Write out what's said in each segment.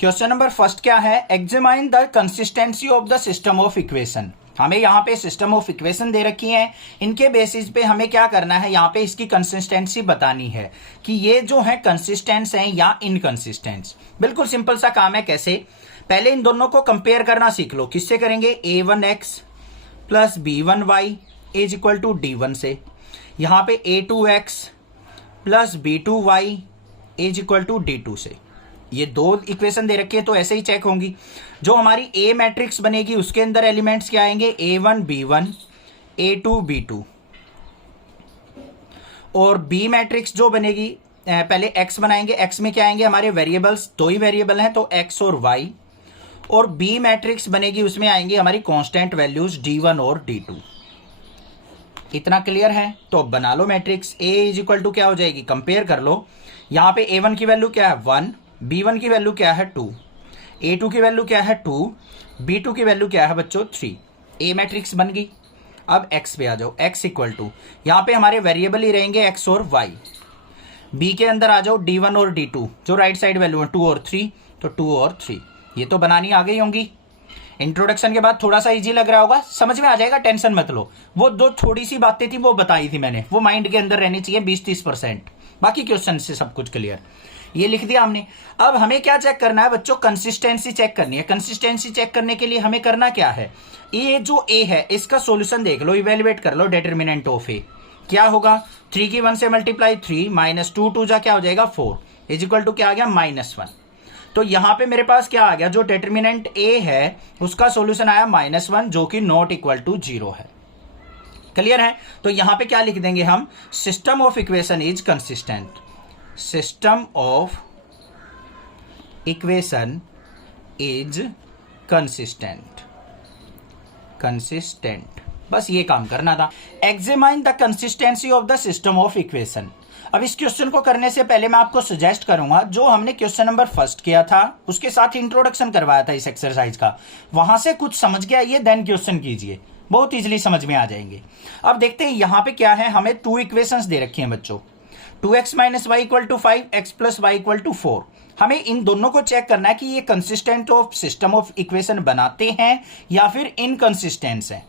Question number first क्या है, examine the consistency of the system of equation. हमें यहाँ पे सिस्टम ऑफ इक्वेशन दे रखी है, इनके बेसिस पे हमें क्या करना है, यहाँ पे इसकी कंसिस्टेंसी बतानी है कि ये जो है कंसिस्टेंस है या इनकंसिस्टेंस। बिल्कुल सिंपल सा काम है। कैसे, पहले इन दोनों को कंपेयर करना सीख लो। किससे करेंगे, a1x plus b1y is equal to d1 से। यहाँ पे a2x plus b2y is equal to d2 से। ये दो इक्वेशन दे रखी है तो ऐसे ही चेक होंगी। जो हमारी ए मैट्रिक्स बनेगी उसके अंदर एलिमेंट्स क्या आएंगे, a1 b1 a2 b2। और बी मैट्रिक्स जो बनेगी, पहले x बनाएंगे, x में क्या आएंगे हमारे वेरिएबल्स, दो ही वेरिएबल हैं तो x और y। और बी मैट्रिक्स बनेगी उसमें आएंगे हमारी कांस्टेंट वैल्यूज d1 और d2। इतना क्लियर है? तो अब बना लो matrix. a is equal to क्या हो जाएगी, कंपेयर कर लो। यहाँ पे a1 की वैल्यू क्या है 1, b1 की वैल्यू क्या है 2, a2 की वैल्यू क्या है 2, b2 की वैल्यू क्या है बच्चों 3। a मैट्रिक्स बन गई। अब x पे आ जाओ, x इक्वल टू यहाँ पे हमारे वेरिएबल ही रहेंगे x और y। b के अंदर आ जाओ d1 और d2, जो राइट साइड वैल्यू है 2 और 3, तो 2 और 3। ये तो बनानी आ गई होंगी। इंट्रोडक्शन के बाद थोड़ा सा इजी लग रहा होगा, समझ में आ जाएगा, टेंशन मत लो। वो दो थोड़ी सी बातें थी वो बताई थी मैंने, वो माइंड के अंदर रहनी चाहिए 20-30%। बाकी क्वेश्चन से सब कुछ क्लियर। ये लिख दिया हमने। अब हमें क्या चेक करना है बच्चों, कंसिस्टेंसी चेक करनी है। कंसिस्टेंसी चेक करने के लिए हमें करना क्या है, ये जो a है इसका सॉल्यूशन देख लो, इवेलुएट कर लो। डिटरमिनेंट ऑफ a क्या होगा, 3 की 1 से मल्टीप्लाई 3 माइनस 2 2 जा क्या हो जाएगा 4 इज इक्वल टू क्या आ गया -1। तो यहां पे मेरे पास क्या आ गया, जो डिटरमिनेंट a है उसका सॉल्यूशन आया -1, जो कि नॉट इक्वल टू 0 है। क्लियर है? तो यहां पे क्या लिख देंगे हम, system of equation is consistent. System of equation is consistent. Consistent, बस ये काम करना था। Examine the consistency of the system of equation. अब इस क्वेश्चन को करने से पहले मैं आपको सजेस्ट करूंगा, जो हमने क्वेश्चन नंबर फर्स्ट किया था उसके साथ इंट्रोडक्शन करवाया था इस एक्सरसाइज का, वहां से कुछ समझ के आइए देन क्वेश्चन कीजिए, बहुत इजीली समझ में आ जाएंगे। अब देखते हैं यहां पे क्या है, हमें 2 इक्वेशंस दे रखी हैं बच्चों, 2x minus y equal to 5, x plus y equal to 4। हमें इन दोनों को चेक करना है कि ये consistent of system of equation बनाते हैं या फिर इनकंसिस्टेंट है।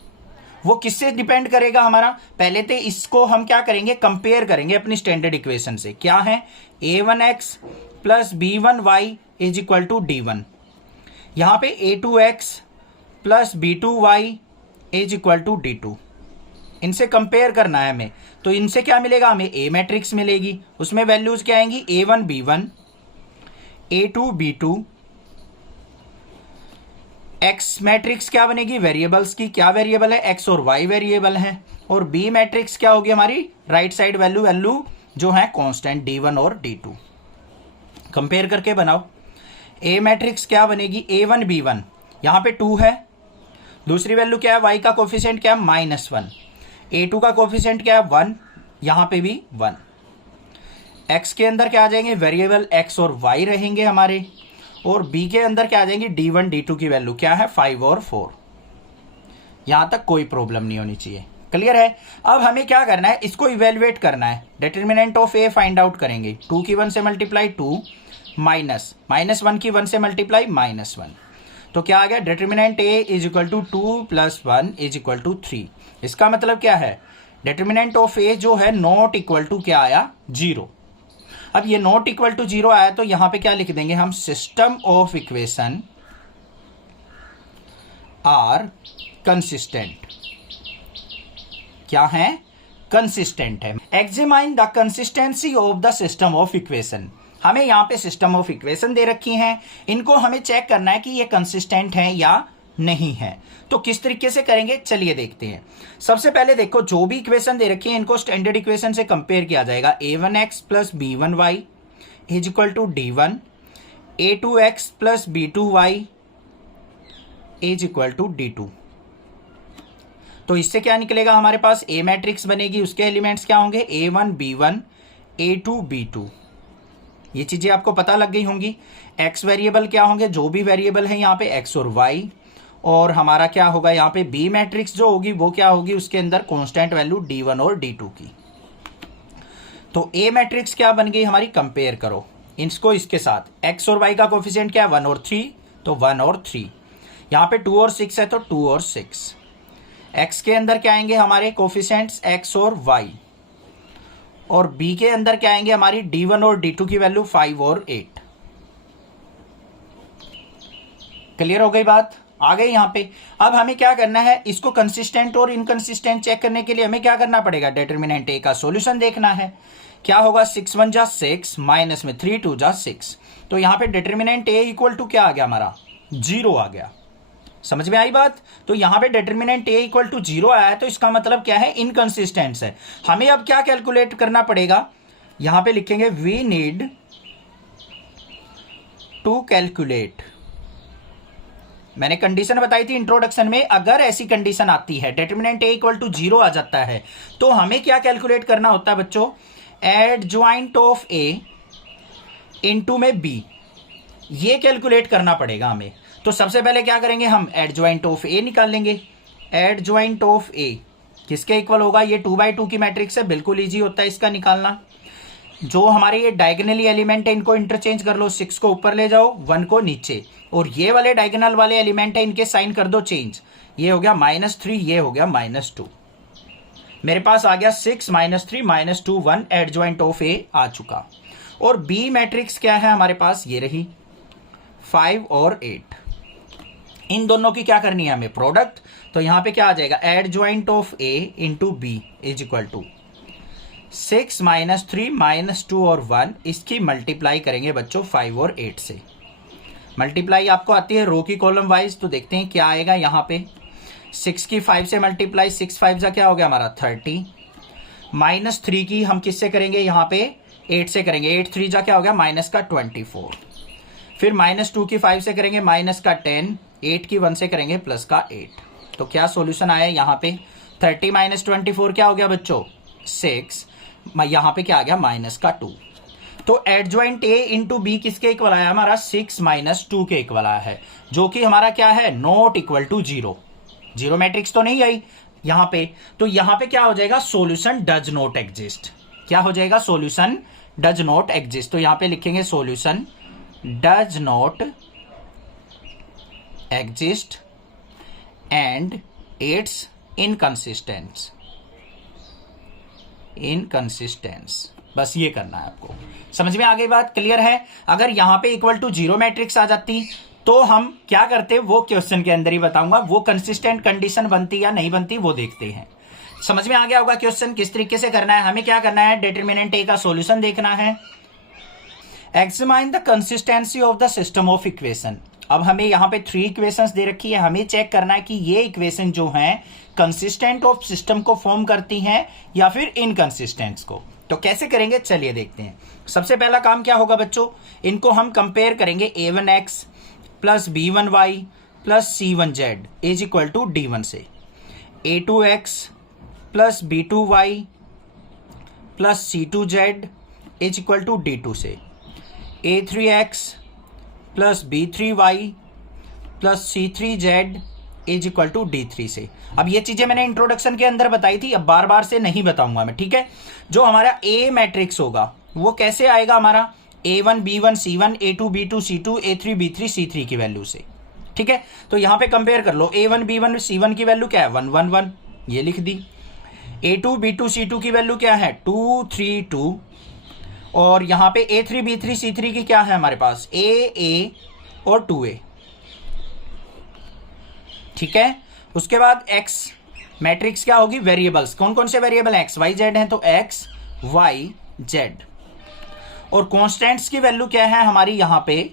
वो किससे डिपेंड करेगा हमारा, पहले तो इसको हम क्या करेंगे, कंपेयर करेंगे अपनी स्टैंडर्ड इक्वेशन से। क्या है, a1x plus b1y is equal to d1। यहां पे a2x plus b2y is equal to d2। इनसे कंपेयर करना है हमें, तो इनसे क्या मिलेगा हमें, ए मैट्रिक्स मिलेगी, उसमें वैल्यूज क्या आएंगी, a1 b1 a2 b2। x matrix क्या बनेगी, वेरिएबल्स की, क्या वेरिएबल है, x और y वेरिएबल हैं। और b मैट्रिक्स क्या होगी हमारी, राइट साइड वैल्यू जो है कांस्टेंट d1 और d2। कंपेयर करके बनाओ। a मैट्रिक्स क्या बनेगी, a1 b1, यहां पे 2 है, दूसरी वैल्यू क्या है, y का कोफिशिएंट क्या है -1, a2 का कोफिशिएंट क्या है 1, यहां पे भी 1। x के अंदर क्या आ जाएंगे, वेरिएबल x और y रहेंगे हमारे, और b के अंदर क्या आ जाएंगे, d1 d2 की वैल्यू क्या है 5 और 4। यहां तक कोई प्रॉब्लम नहीं होनी चाहिए। क्लियर है? अब हमें क्या करना है, इसको इवेलुएट करना है। Determinant of a find out करेंगे, 2 की 1 से मल्टीप्लाई 2 माइनस -1 की 1 से मल्टीप्लाई -1, तो क्या आ गया, determinant a is equal to 2 plus 1 is equal to 3। इसका मतलब क्या है, डिटरमिनेंट ऑफ a जो है नॉट इक्वल टू क्या आया, 0। अब ये नॉट इक्वल टू 0 आया तो यहां पे क्या लिख देंगे हम, system of equation are consistent. क्या है, कंसिस्टेंट है। Examine the consistency of the system of equation. हमें यहां पे सिस्टम ऑफ इक्वेशन दे रखी हैं, इनको हमें चेक करना है कि ये कंसिस्टेंट है या नहीं है। तो किस तरीके से करेंगे, चलिए देखते हैं। सबसे पहले देखो, जो भी इक्वेशन दे रखी है इनको स्टैंडर्ड इक्वेशन से कंपेयर किया जाएगा। a1x plus b1y is equal to d1, a2x plus b2y is equal to d2। तो इससे क्या निकलेगा, हमारे पास a मैट्रिक्स बनेगी, उसके एलिमेंट्स क्या होंगे, a1 b1 a2 b2। ये चीजें आपको पता लग गई होंगी। x वेरिएबल क्या होंगे, जो भी वेरिएबल है यहाँ पे x और y, और हमारा क्या होगा यहाँ पे b मैट्रिक्स जो होगी वो क्या होगी, उसके अंदर कांस्टेंट वैल्यू d1 और d2 की। तो a मैट्रिक्स क्या बन गई हमारी, कंपेयर करो, इसको इसके साथ एक्स और वाई का कोफिशिएंट क्या है 1 और 3, तो 1 और 3। यहाँ पे 2 और 6 है तो 2 और 6। एक्स के अंदर क्या आएंगे हमारे कोफिशिएंट्स एक्स और वाई, और बी के अंदर क्या आएंगे हमारी D1 और D2 की वैल्यू 5 और 8। क्लियर हो गई बात? आ गई यहाँ पे। अब हमें क्या करना है, इसको कंसिस्टेंट और इनकंसिस्टेंट चेक करने के लिए हमें क्या करना पड़ेगा, डिटर्मिनेंट ए का सॉल्यूशन देखना है। क्या होगा 6 1 जा 6 माइनस में 3 2 जा 6, तो यहाँ पे डिटर्मिनेंट ए इक्वल टू क्या आ गया हमारा 0 आ गया। समझ में आई बात? तो यहाँ पे डिटर्मिनेंट ए इक्वल टू 0 आया है, तो इसका मतलब क्या है इनकंसिस्टेंट है। हमें अब क्या कैलकुलेट करना पड़ेगा, यहां पे लिखेंगे वी नीड टू कैलकुलेट। मैंने कंडीशन बताई थी इंट्रोडक्शन में, अगर ऐसी कंडीशन आती है डिटर्मिनेंट ए इक्वल टू 0 आ जाता है, तो हमें क्या कैलकुलेट करना होता है बच्चों, एडजॉइंट ऑफ ए इनटू में बी, ये कैलकुलेट करना पड़ेगा हमें। तो सबसे पहले क्या करेंगे, हम एडजॉइंट ऑफ ए निकाल लेंगे। एडजॉइंट ऑफ ए किसके इक्वल होगा, ये 2/2 की मैट्रिक्स है, बिल्कुल इजी होता है इसका निकालना। जो हमारे ये डायगोनली एलिमेंट है इनको इंटरचेंज कर लो, 6 को ऊपर ले जाओ 1 को नीचे, और ये वाले डायगोनल वाले एलिमेंट है इनके साइन कर दो चेंज। ये हो गया -3, ये हो गया -2। मेरे पास आ गया 6 -3 -2 1, एडजॉइंट ऑफ ए आ चुका। और बी मैट्रिक्स क्या है हमारे पास, ये रही 5 और 8। इन दोनों की क्या करनी है हमें, प्रोडक्ट। तो यहां पे क्या आ जाएगा, adjoint of A into B is equal to 6 -3 -2 और 1, इसकी मल्टीप्लाई करेंगे बच्चों 5 और 8 से। मल्टीप्लाई आपको आती है रो की कॉलम वाइज, तो देखते हैं क्या आएगा यहाँ पे। 6 की 5 से मल्टीप्लाई, 6 5 जा क्या हो गया हमारा 30, -3 की हम किससे करेंगे यहाँ पे 8 से करेंगे, 8 3 जा क्या हो गया -24। फिर -2 की 5 से करेंगे -10, 8 की 1 से करेंगे +8। तो क्या सॉल्यूशन आया यहाँ पे, 30 -24 क्या हो गया बच्चों 6, यहाँ पे क्या आ गया -2। तो एडजॉइंट ए इंटू बी किसके इक्वल आया हमारा 6 -2 के इक्वल आया है, जो कि हमारा क्या है नॉट इक्वल टू 0। 0 मैट्रिक्स तो नहीं आई यहां पे, तो यहां पे क्या हो जाएगा, सॉल्यूशन डज नॉट एग्जिस्ट। क्या हो जाएगा, सॉल्यूशन डज नॉट एग्जिस्ट। तो यहां पे लिखेंगे solution does not exist and it's inconsistence. बस ये करना है आपको। समझ में आ गई बात, क्लियर है? अगर यहां पे इक्वल टू 0 मैट्रिक्स आ जाती तो हम क्या करते, वो क्वेश्चन के अंदर ही बताऊंगा, वो कंसिस्टेंट कंडीशन बनती या नहीं बनती वो देखते हैं। समझ में आ गया होगा क्वेश्चन किस तरीके से करना है। हमें क्या करना है, डिटर्मिनेंट ए का सॉल्यूशन देखना है। Examine the consistency of the system of equation. अब हमें यहाँ पे 3 इक्वेशंस दे रखी है, हमें चेक करना है कि ये इक्वेशन जो हैं कंसिस्टेंट ऑफ सिस्टम को फॉर्म करती हैं या फिर इनकंसिस्टेंट्स को। तो कैसे करेंगे चलिए देखते हैं। सबसे पहला काम क्या होगा बच्चों, इनको हम कंपेयर करेंगे a1x plus b1y plus c1z is equal to d1 से, a2x plus b2y plus c2z is equal to d2 से, a3x plus b3y plus c3z is equal to d3 से। अब ये चीजें मैंने इंट्रोडक्शन के अंदर बताई थी, अब बार बार से नहीं बताऊंगा मैं, ठीक है। जो हमारा ए मैट्रिक्स होगा वो कैसे आएगा, हमारा a1 b1 c1 a2 b2 c2 a3 b3 c3 की वैल्यू से, ठीक है। तो यहां पे कंपेयर कर लो, a1 b1 c1 की वैल्यू क्या है 1 1 1, ये लिख दी। a2 b2 c2 की वैल्यू क्या है 2 3 2, और यहां पे a3 b3 c3 की क्या है हमारे पास a और 2a, ठीक है। उसके बाद x मैट्रिक्स क्या होगी, वेरिएबल्स, कौन कौन से वेरिएबल x y z हैं, तो x y z। और कांस्टेंट्स की वैल्यू क्या है हमारी, यहां पे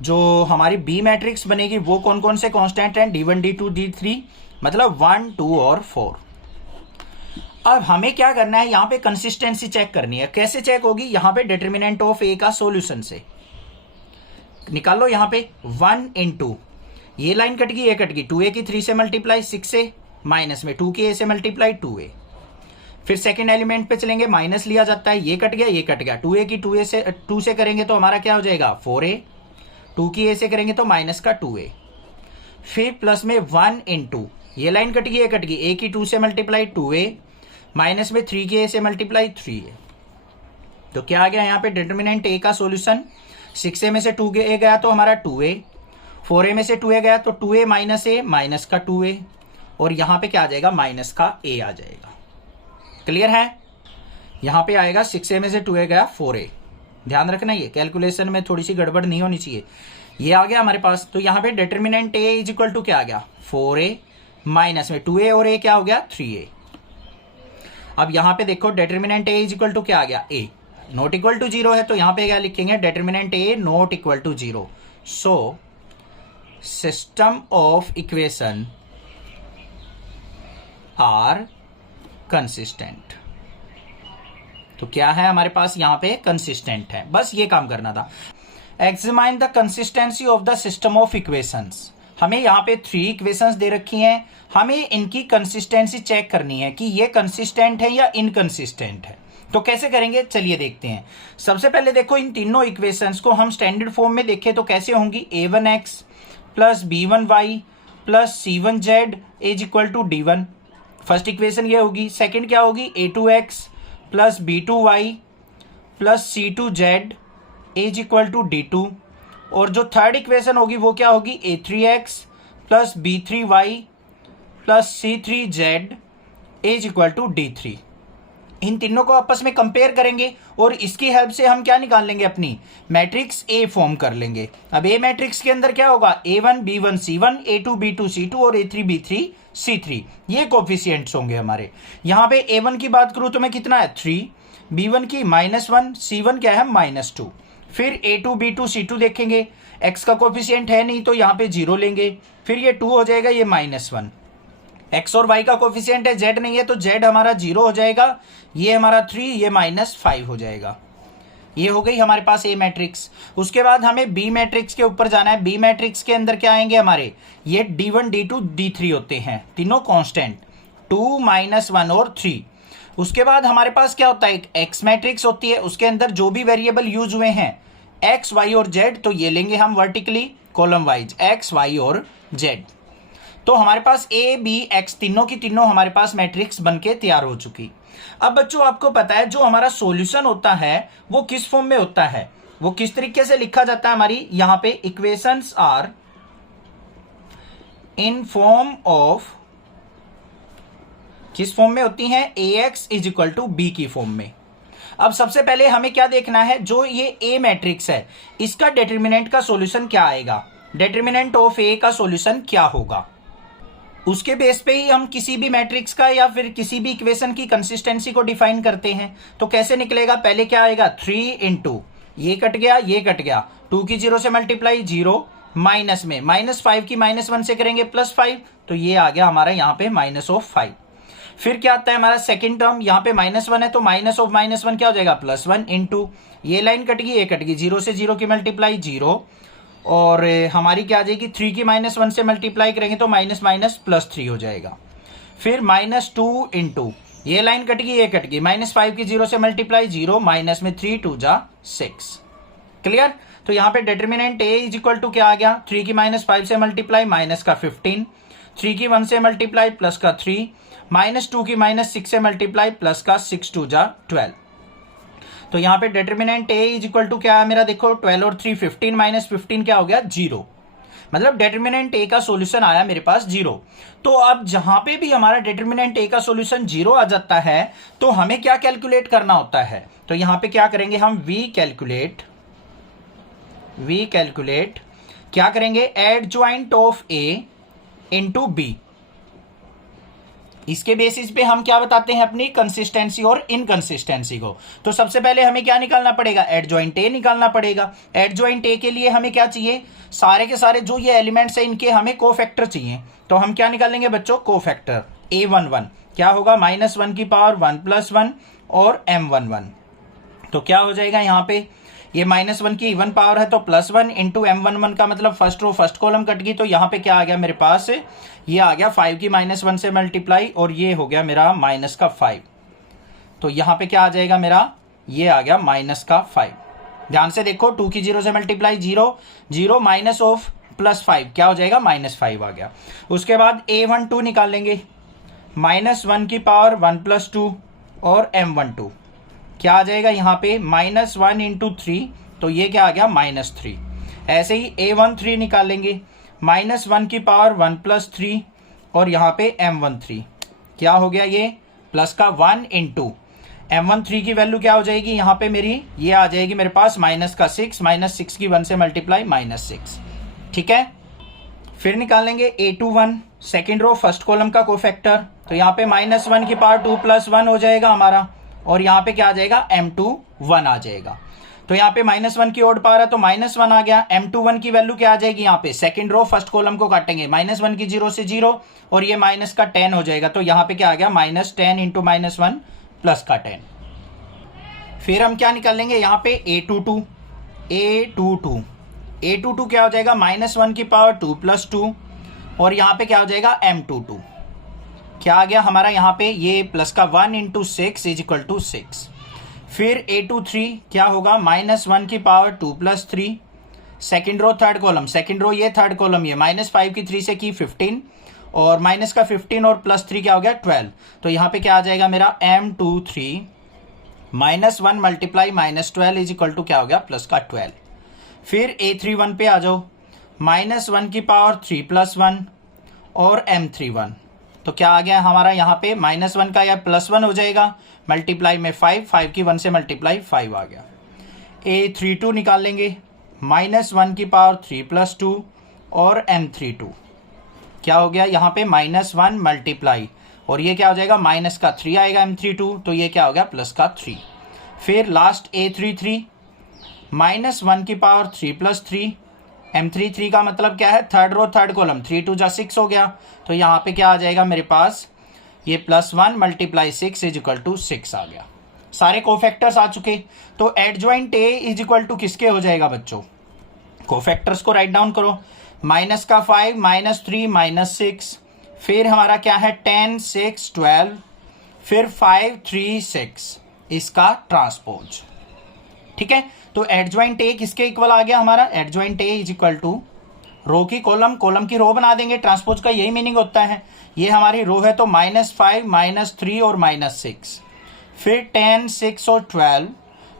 जो हमारी बी मैट्रिक्स बनेगी वो कौन कौन से कांस्टेंट हैं, d1 d2 d3, मतलब 1 2 और 4। अब हमें क्या करना है, यहां पे कंसिस्टेंसी चेक करनी है। कैसे चेक होगी, यहां पे डिटर्मिनेंट ऑफ ए का सॉल्यूशन से निकाल लो। यहां पे 1 इंटू, ये लाइन कट गई, ये कट गई, 2a की 3 से मल्टीप्लाई 6 से, माइनस में 2 की a से मल्टीप्लाई 2a। फिर सेकेंड एलिमेंट पे चलेंगे, माइनस लिया जाता है, ये कट गया, ये कट गया, 2a की 2 से करेंगे तो हमारा क्या हो जाएगा 4a, 2 की a से करेंगे तो माइनस का 2a। फिर प्लस में 1 इंटू, ये लाइन कट गई, ये कट गई, a की 2 से मल्टीप्लाई 2a, माइनस में 3 की a से मल्टीप्लाई 3a। तो क्या आ गया यहाँ पे डिटर्मिनेंट ए का सॉल्यूशन, 6a में से 2a गया तो हमारा 2a, 4a में से 2a गया तो 2a माइनस a माइनस का 2a, और यहाँ पे क्या आ जाएगा माइनस का a आ जाएगा। क्लियर है? यहाँ पे आएगा 6a में से 2a गया 4a, ध्यान रखना ये कैलकुलेशन में थोड़ी सी गड़बड़ नहीं होनी चाहिए। ये आ गया हमारे पास, तो यहाँ पे determinant a is equal to क्या आ गया 4a माइनस में 2a और a क्या हो गया 3a। अब यहाँ पे देखो determinant a is equal to क्या आ गया a नॉट इक्वल टू 0 है, तो यहाँ पे क्या लिखेंगे determinant a not equal to 0। So system of equation are consistent. तो क्या है हमारे पास यहाँ पे कंसिस्टेंट है, बस ये काम करना था। Examine the consistency of the system of equations. हमें यहाँ पे 3 इक्वेशंस दे रखी हैं, हमें इनकी कंसिस्टेंसी चेक करनी है कि ये कंसिस्टेंट है या इनकंसिस्टेंट है। तो कैसे करेंगे चलिए देखते हैं। सबसे पहले देखो इन तीनों इक्वेशंस को हम स्टैंडर्ड फॉर्म में देखें तो कैसे होंगी, a1x plus b1y plus c1z is equal to d1। First equation ये होगी। सेकंड क्या होगी, a2x plus b2y plus c2z is equal to d2। और जो थर्ड इक्वेशन होगी वो क्या होगी, a3x plus b3y plus c3z is equal to d3। इन तीनों को आपस में कंपेयर करेंगे और इसकी हेल्प से हम क्या निकाल लेंगे, अपनी मैट्रिक्स ए फॉर्म कर लेंगे। अब ए मैट्रिक्स के अंदर क्या होगा, a1 b1 c1 a2 b2 c2 और a3 b3 c3, ये कोफिशिएंट्स होंगे हमारे। यहाँ पे a1 की बात करूं तो मैं कितना है 3, b1 की -1, c1 क्या है -2। फिर a2 b2 c2 देखेंगे, x का कोफिशिएंट है नहीं तो यहाँ पे 0 लेंगे, फिर ये 2 हो जाएगा, ये -1। x और y का कोफिशिएंट है, z नहीं है तो z हमारा 0 हो जाएगा, ये हमारा 3, ये -5 हो जाएगा। ये हो गई हमारे पास ए मैट्रिक्स। उसके बाद हमें बी मैट्रिक्स के ऊपर जाना है। बी मैट्रिक्स के अंदर क्या आएंगे हमारे, ये d1 d2 d3 होते हैं, तीनों कांस्टेंट, 2 -1 और 3। उसके बाद हमारे पास क्या होता है, एक एक्स मैट्रिक्स होती है, उसके अंदर जो भी वेरिएबल यूज हुए हैं एक्स वाई और जेड, तो ये लेंगे हम vertically column wise x y और जेड। तो हमारे पास ए बी एक्स तीनों की तीनों हमारे पास मैट्रिक्स बनके तैयार हो चुकी। अब बच्चों आपको पता है जो हमारा सॉल्यूशन होता है वो किस फॉर्म में होता है, वो किस तरीके से लिखा जाता है, हमारी यहां पे equations are in form of, किस फॉर्म में होती हैं, ax is equal to B की फॉर्म में। अब सबसे पहले हमें क्या देखना है, जो ये ए मैट्रिक्स है इसका डिटर्मिनेंट का सॉल्यूशन क्या आएगा, डिटर्मिनेंट ऑफ ए का सॉल्यूशन क्या होगा, उसके बेस पे ही हम किसी भी मैट्रिक्स का या फिर किसी भी इक्वेशन की कंसिस्टेंसी को डिफाइन करते हैं। तो कैसे निकलेगा, पहले क्या आएगा 3 इंटू, ये कट गया ये कट गया, 2 की 0 से मल्टीप्लाई 0, माइनस में -5 की -1 से करेंगे +5, तो ये आ गया हमारा यहाँ पे -5। फिर क्या आता है हमारा सेकंड टर्म, यहाँ पे -1 है तो -1 क्या हो जाएगा +1 इंटू, ये लाइन कट गई ये कट गई, 0 से 0 की मल्टीप्लाई 0, और हमारी क्या आ जाएगी 3 की -1 से मल्टीप्लाई करेंगे तो +3 हो जाएगा। फिर -2 इंटू, ये लाइन कट गई ये कट गई, -5 की 0 से मल्टीप्लाई 0, माइनस में 3 2 जा 6। क्लियर? तो यहाँ पे determinant A is equal to क्या आ गया, 3 की -5 से मल्टीप्लाई माइनस का 15, 3 की 1 से मल्टीप्लाई प्लस का 3, -2 की -6 से मल्टीप्लाई प्लस का 6 2 जा 12। तो यहाँ पे determinant A is equal to क्या है मेरा, देखो 12 और 3 15, -15 क्या हो गया 0, मतलब डिटर्मिनेंट ए का सॉल्यूशन आया मेरे पास 0। तो अब जहां पे भी हमारा डिटर्मिनेंट ए का सॉल्यूशन 0 आ जाता है तो हमें क्या कैलकुलेट करना होता है, तो यहां पे क्या करेंगे हम वी कैलकुलेट क्या करेंगे, adjoint of A into B. इसके बेसिस पे हम क्या बताते हैं, अपनी कंसिस्टेंसी और इनकंसिस्टेंसी को। तो सबसे पहले हमें क्या निकालना पड़ेगा, एडजॉइंट ए निकालना पड़ेगा। एडजॉइंट ए के लिए हमें क्या चाहिए, सारे के सारे जो ये एलिमेंट्स हैं इनके हमें कोफैक्टर चाहिए। तो हम क्या निकालेंगे बच्चों, कोफैक्टर a11 क्या होगा, -1 की पावर 1 + 1 और m11। तो क्या हो जाएगा यहाँ पे, ये -1 की इवन पावर है तो +1 इंटू m11 का मतलब first row first column cut गई, तो यहाँ पे क्या आ गया मेरे पास, ये आ गया 5 की -1 से मल्टीप्लाई और ये हो गया मेरा -5। तो यहाँ पे क्या आ जाएगा मेरा, ये आ गया -5। ध्यान से देखो 2 की 0 से मल्टीप्लाई 0 0 माइनस ऑफ +5 क्या हो जाएगा -5 आ गया। उसके बाद a12 निकाल लेंगे, -1 की पावर 1 + 2 और m12 क्या आ जाएगा यहाँ पे -1 इंटू 3, तो ये क्या आ गया -3। ऐसे ही A13 निकालेंगे, -1 की पावर 1 + 3 और यहाँ पे M13 क्या हो गया, ये प्लस का 1 इंटू M13 की वैल्यू क्या हो जाएगी यहाँ पे मेरी, ये आ जाएगी मेरे पास -6 की 1 से मल्टीप्लाई -6। ठीक है, फिर निकालेंगे A21 second row first column का कोफैक्टर, तो यहाँ पे -1 की पावर 2 + 1 हो जाएगा हमारा, और यहाँ पे क्या आ जाएगा M21 आ जाएगा। तो यहाँ पे -1 की ओड पावर है तो -1 आ गया। M21 की वैल्यू क्या आ जाएगी यहाँ पे, सेकंड रो फर्स्ट कॉलम को काटेंगे, -1 की 0 से 0 और ये माइनस का 10 हो जाएगा, तो यहाँ पे क्या आ गया -10 इंटू -1 प्लस का 10। फिर हम क्या निकालेंगे यहाँ पे A22 क्या हो जाएगा, -1 की पावर 2 + 2 और यहाँ पे क्या हो जाएगा M22 क्या आ गया हमारा यहाँ पे, ये प्लस का 1 इंटू 6 = 6। फिर A23 क्या होगा, -1 की power 2 + 3 second row third column, second row ये थर्ड कॉलम, ये -5 की 3 से की 15 और माइनस का 15 और +3 क्या हो गया 12, तो यहाँ पे क्या आ जाएगा मेरा M23 -1 मल्टीप्लाई -12 = क्या हो गया प्लस का 12। फिर A31 पे आ जाओ, -1 की पावर 3 + 1 और M31, तो क्या आ गया हमारा यहाँ पे -1 का या +1 हो जाएगा, मल्टीप्लाई में 5 की 1 से मल्टीप्लाई 5 आ गया। A32 निकाल लेंगे, -1 की पावर 3 + 2 और M32 क्या हो गया यहाँ पे -1 मल्टीप्लाई और ये क्या हो जाएगा माइनस का 3 आएगा M32, तो ये क्या हो गया प्लस का 3। फिर लास्ट A33 -1 की पावर 3 + 3 M33 का मतलब क्या है, थर्ड रो थर्ड कॉलम, 3 2 जा 6 हो गया, तो यहाँ पे क्या आ जाएगा मेरे पास, ये +1 मल्टीप्लाई 6 = 6 आ गया। सारे कोफैक्टर्स आ चुके, तो एडजॉइंट A = किसके हो जाएगा बच्चों, कोफैक्टर्स को राइट डाउन करो, -5 -3 -6, फिर हमारा क्या है 10 6 12, फिर 5 3 6 इसका ट्रांसपोज। ठीक है, तो एडजॉइंट A किसके इक्वल आ गया हमारा, एडजॉइंट A = रो की कॉलम, कॉलम की रो बना देंगे, ट्रांसपोज का यही मीनिंग होता है। ये हमारी रो है तो -5 -3 और -6, फिर 10 6 और 12,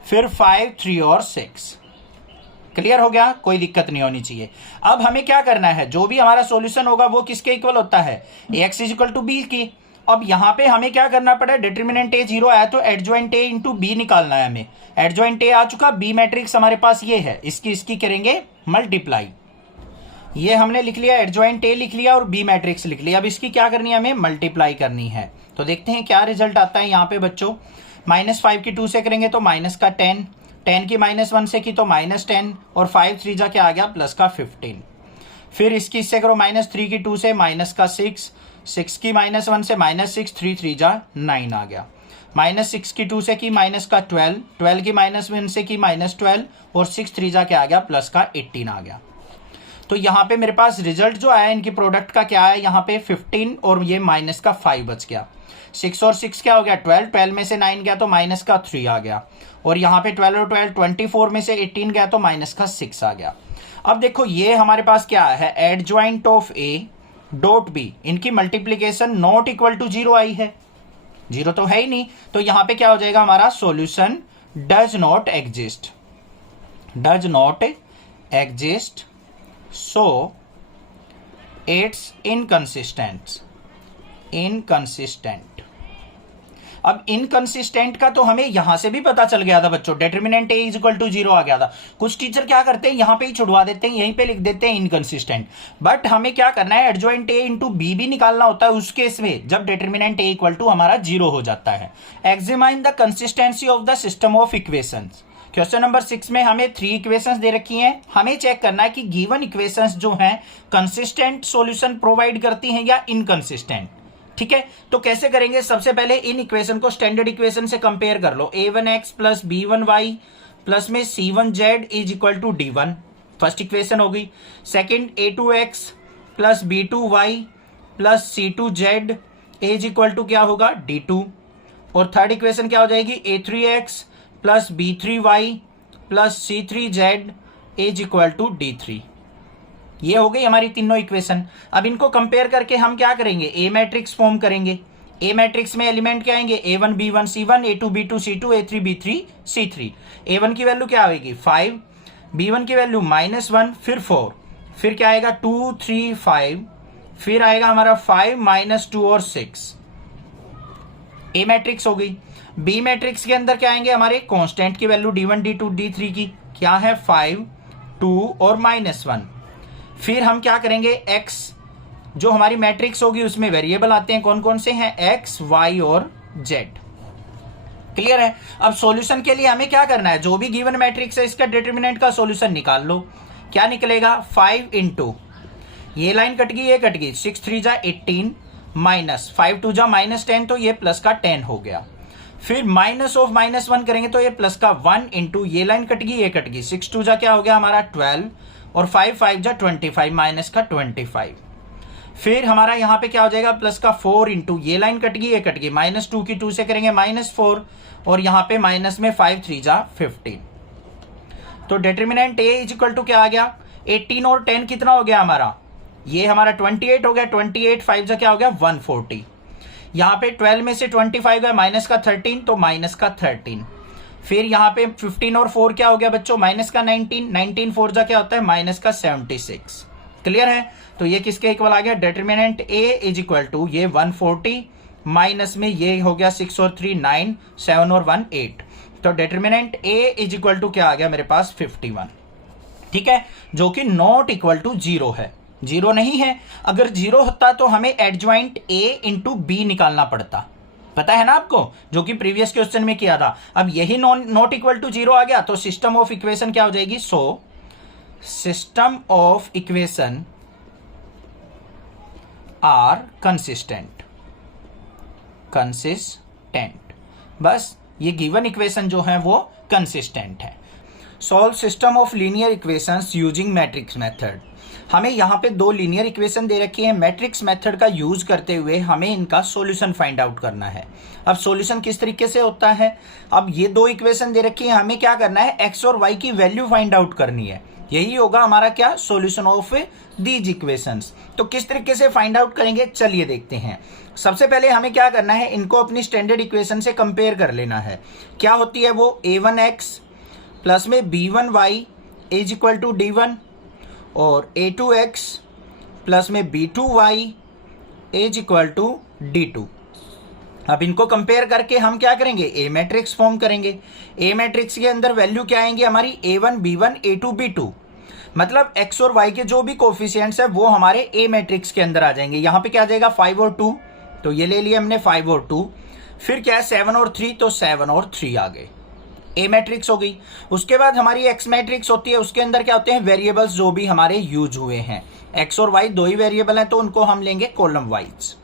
फिर 5 3 और 6। क्लियर हो गया, कोई दिक्कत नहीं होनी चाहिए। अब हमें क्या करना है, जो भी हमारा सॉल्यूशन होगा वो किसके इक्वल होता है, Ax = B की। अब यहां पे हमें क्या करना पड़ा, डिटरमिनेंट A 0 आया तो एडजॉइंट A × B निकालना है हमें। एडजॉइंट A आ चुका, B मैट्रिक्स हमारे पास ये है, इसकी करेंगे मल्टीप्लाई। ये हमने लिख लिया, एडजॉइंट A लिख लिया और B मैट्रिक्स लिख लिया। अब इसकी क्या करनी है, हमें मल्टीप्लाई करनी है। तो देखते हैं क्या रिजल्ट आता है यहाँ पे बच्चों। -5 की 2 से करेंगे तो माइनस का 10, 10 की -1 से की तो -10 और 5 3 जा क्या आ गया प्लस का 15। फिर इसकी इससे करो -3 की 2 से माइनस का 6, 6 की -1 से -6, 3 3 जा 9 आ गया। -6 की 2 से की माइनस का 12, 12 की -1 से की -12 और 6 3 जा क्या आ गया प्लस का 18 आ गया। तो यहाँ पे मेरे पास रिजल्ट जो आया इनकी प्रोडक्ट का क्या है, यहाँ पे 15 और ये माइनस का 5 बच गया। 6 और 6 क्या हो गया 12, 12 में से 9 गया तो माइनस का 3 आ गया, और यहाँ पे 12 और 12 24 में से 18 गया तो माइनस का 6 आ गया। अब देखो ये हमारे पास क्या है, adjoint of A dot B, इनकी मल्टीप्लीकेशन नॉट इक्वल टू 0 आई है, 0 तो है ही नहीं, तो यहाँ पे क्या हो जाएगा हमारा solution does not exist, so it's inconsistent. अब इनकंसिस्टेंट का तो हमें यहां से भी पता चल गया था बच्चों, डिटरमिनेंट A = 0 आ गया था। कुछ टीचर क्या करते हैं यहां पे ही छुड़वा देते हैं, यहीं पे लिख देते हैं इनकंसिस्टेंट, बट हमें क्या करना है एडजॉइंट A × B भी निकालना होता है उस केस में जब डिटरमिनेंट A = हमारा 0 हो जाता है। Examine the consistency of the system of equations. Question number 6 में हमें 3 इक्वेशंस दे रखी हैं, हमें चेक करना है कि गिवन इक्वेशंस जो हैं कंसिस्टेंट सॉल्यूशन प्रोवाइड करती हैं या इनकंसिस्टेंट। ठीक है, तो कैसे करेंगे, सबसे पहले इन इक्वेशन को स्टैंडर्ड इक्वेशन से कंपेयर कर लो। A1x + B1y प्लस में C1z = D1 फर्स्ट इक्वेशन होगी। सेकंड A2x + B2y + C2z = क्या होगा D2, और थर्ड इक्वेशन क्या हो जाएगी A3x + B3y + C3z = D3। ये हो गई हमारी तीनों इक्वेशन। अब इनको कंपेयर करके हम क्या करेंगे, ए मैट्रिक्स फॉर्म करेंगे। ए मैट्रिक्स में एलिमेंट क्या आएंगे, A1 B1 C1, A2 B2 C2, A3 B3 C3। A1 की वैल्यू क्या आएगी 5, B1 की वैल्यू -1, फिर 4, फिर क्या आएगा 2 3 5, फिर आएगा हमारा 5 -2 और 6। ए मैट्रिक्स हो गई। बी मैट्रिक्स के अंदर क्या आएंगे हमारे कांस्टेंट की वैल्यू D1 D2 D3 की क्या है 5 2 और -1। फिर हम क्या करेंगे x जो हमारी मैट्रिक्स होगी उसमें वेरिएबल आते हैं, कौन कौन से हैं x y और z। क्लियर है। अब सॉल्यूशन के लिए हमें क्या करना है, जो भी गिवन मैट्रिक्स है इसका डिटरमिनेंट का सॉल्यूशन निकाल लो। क्या निकलेगा 5 इंटू ये लाइन कट गई, ये कट गई, 6 3 जा 18 माइनस 5 2 जा -10, तो ये प्लस का 10 हो गया। फिर माइनस ऑफ -1 करेंगे तो ये प्लस का 1 इंटू ये लाइन कट गई, ये कट गई, 6 2 जा क्या हो गया हमारा 12 और 5 5 जा 25 माइनस का 25। फिर हमारा यहाँ पे क्या हो जाएगा प्लस का 4 इंटू ये लाइन कट गई, ये कट गई, -2 की 2 से करेंगे -4 और यहाँ पे माइनस में 5 3 जा 15। तो determinant A is equal to क्या आ गया 18 और 10 कितना हो गया हमारा, ये हमारा 28 हो गया, 28 5 जा क्या हो गया 140। यहाँ पे 12 में से 25 गया माइनस का 13 तो माइनस का 13। फिर यहाँ पे 15 और 4 क्या हो गया बच्चों माइनस का 19, 19 4 जा क्या होता है माइनस का 76। क्लियर है। तो ये किसके इक्वल आ गया determinant A is equal to ये 140 माइनस में ये हो गया 6 और 3 9 7 और 1 8। तो determinant A is equal to क्या आ गया मेरे पास 51। ठीक है, जो कि नॉट इक्वल टू 0 है, 0 नहीं है। अगर 0 होता तो हमें एडजॉइंट ए इंटू बी निकालना पड़ता, पता है ना आपको, जो कि प्रीवियस क्वेश्चन में किया था। अब यही नॉट इक्वल टू 0 आ गया तो सिस्टम ऑफ इक्वेशन क्या हो जाएगी, so system of equation are consistent, consistent, बस ये गिवन इक्वेशन जो है वो कंसिस्टेंट है। Solve system of linear equations using matrix method. हमें यहाँ पे दो लीनियर इक्वेशन दे रखी है, मैट्रिक्स मेथड का यूज करते हुए हमें इनका सॉल्यूशन फाइंड आउट करना है। अब सॉल्यूशन किस तरीके से होता है, अब ये दो इक्वेशन दे रखी है, हमें क्या करना है एक्स और वाई की वैल्यू फाइंड आउट करनी है। यही होगा हमारा क्या सॉल्यूशन ऑफ दीज इक्वेशंस। तो किस तरीके से फाइंड आउट करेंगे चलिए देखते हैं। सबसे पहले हमें क्या करना है, इनको अपनी स्टैंडर्ड इक्वेशन से कंपेयर कर लेना है। क्या होती है वो a1x प्लस में b1y is equal to d1 और a2x प्लस में b2y is equal to d2। अब इनको कंपेयर करके हम क्या करेंगे ए मैट्रिक्स फॉर्म करेंगे। ए मैट्रिक्स के अंदर वैल्यू क्या आएंगी हमारी a1 b1 a2 b2, मतलब x और y के जो भी कोफिशिएंट्स है वो हमारे ए मैट्रिक्स के अंदर आ जाएंगे। यहाँ पे क्या आ जाएगा 5 और 2, तो ये ले लिया हमने 5 और 2। फिर क्या है 7 और 3, तो 7 और 3 आ गए, ए मैट्रिक्स हो गई। उसके बाद हमारी एक्स मैट्रिक्स होती है, उसके अंदर क्या होते हैं वेरिएबल्स जो भी हमारे यूज हुए हैं। एक्स और वाई दो ही वेरिएबल हैं तो उनको हम लेंगे कॉलम वाइज।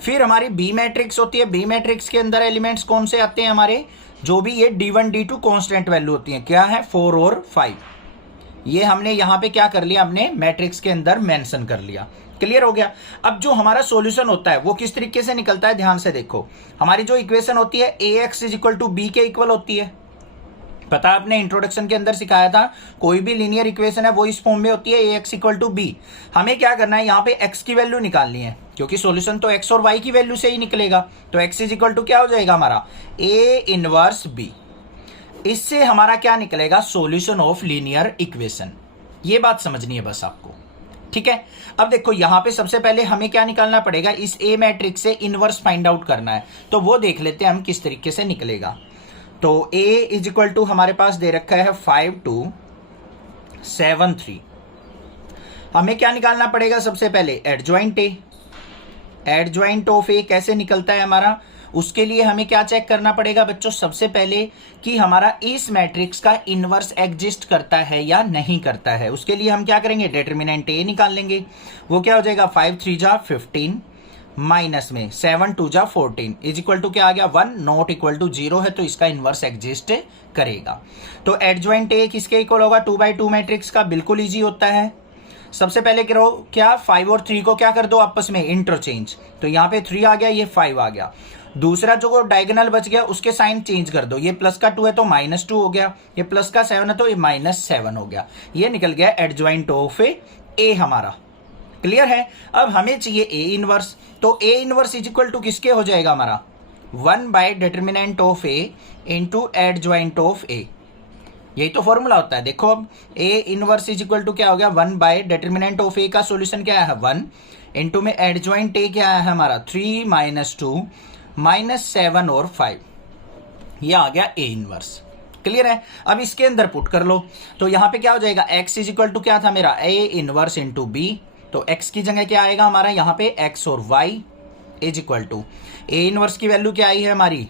फिर हमारी बी मैट्रिक्स होती है, बी मैट्रिक्स के अंदर एलिमेंट्स कौन से आते हैं हमारे, जो भी ये d1 d2 कांस्टेंट वैल्यू होती है, क्या है 4 और 5। ये हमने यहाँ पे क्या कर लिया, हमने मैट्रिक्स के अंदर मेंशन कर लिया। क्लियर हो गया। अब जो हमारा सॉल्यूशन होता है वो किस तरीके से निकलता है, ध्यान से देखो। हमारी जो इक्वेशन होती है ax is equal to B के इक्वल होती है, पता आपने इंट्रोडक्शन के अंदर सिखाया था, कोई भी लीनियर इक्वेशन है वो इस फॉर्म में होती है ax इक्वल टू बी। हमें क्या करना है, यहाँ पे x की वैल्यू निकालनी है, क्योंकि सॉल्यूशन तो x और y की वैल्यू से ही निकलेगा। तो x इज इक्वल टू क्या हो जाएगा हमारा a इनवर्स b। इससे हमारा क्या निकलेगा सॉल्यूशन ऑफ लीनियर इक्वेशन। ये बात समझनी है बस आपको, ठीक है। अब देखो यहाँ पे सबसे पहले हमें क्या निकालना पड़ेगा, इस ए मैट्रिक्स से इनवर्स फाइंड आउट करना है। तो वो देख लेते हैं हम किस तरीके से निकलेगा। तो a इज इक्वल टू हमारे पास दे रखा है 5 2 7 3। हमें क्या निकालना पड़ेगा सबसे पहले एडजॉइंट ए। एडजॉइंट ऑफ ए कैसे निकलता है हमारा, उसके लिए हमें क्या चेक करना पड़ेगा बच्चों, सबसे पहले कि हमारा इस मैट्रिक्स का इनवर्स एग्जिस्ट करता है या नहीं करता है। उसके लिए हम क्या करेंगे डिटरमिनेंट ए निकाल लेंगे। वो क्या हो जाएगा 5 3 जा 15 माइनस में 7 2 जा 14 इज इक्वल टू क्या आ गया 1, नॉट इक्वल टू 0 है तो इसका इनवर्स एग्जिस्ट करेगा। तो एडजॉइंट ए किसके इक्वल होगा 2/2 मैट्रिक्स का, बिल्कुल ईजी होता है। सबसे पहले करो क्या 5 और 3 को क्या कर दो आपस में इंटरचेंज, तो यहाँ पे 3 आ गया, ये 5 आ गया। दूसरा जो डायगोनल बच गया उसके साइन चेंज कर दो, ये प्लस का 2 है तो -2 हो गया, ये प्लस का 7 है तो ये -7 हो गया। ये निकल गया एडजॉइंट ऑफ ए हमारा। क्लियर है। अब हमें चाहिए ए इनवर्स, तो A inverse is equal to किसके हो जाएगा हमारा one by determinant of A into adjoint of A. यही तो फॉर्मूला होता है। देखो अब A inverse is equal to क्या हो गया 1/डिटर्मिनेंट ऑफ ए का सॉल्यूशन क्या है 1 इंटू में एडजॉइंट ए क्या है हमारा 3 - 2 - 7 और 5। ये आ गया ए इनवर्स। क्लियर है। अब इसके अंदर पुट कर लो, तो यहां पे क्या हो जाएगा x इज इक्वल टू क्या था मेरा ए इनवर्स इंटू बी। तो x की जगह क्या आएगा हमारा यहाँ पे x और y is equal to A inverse की वैल्यू क्या आई है हमारी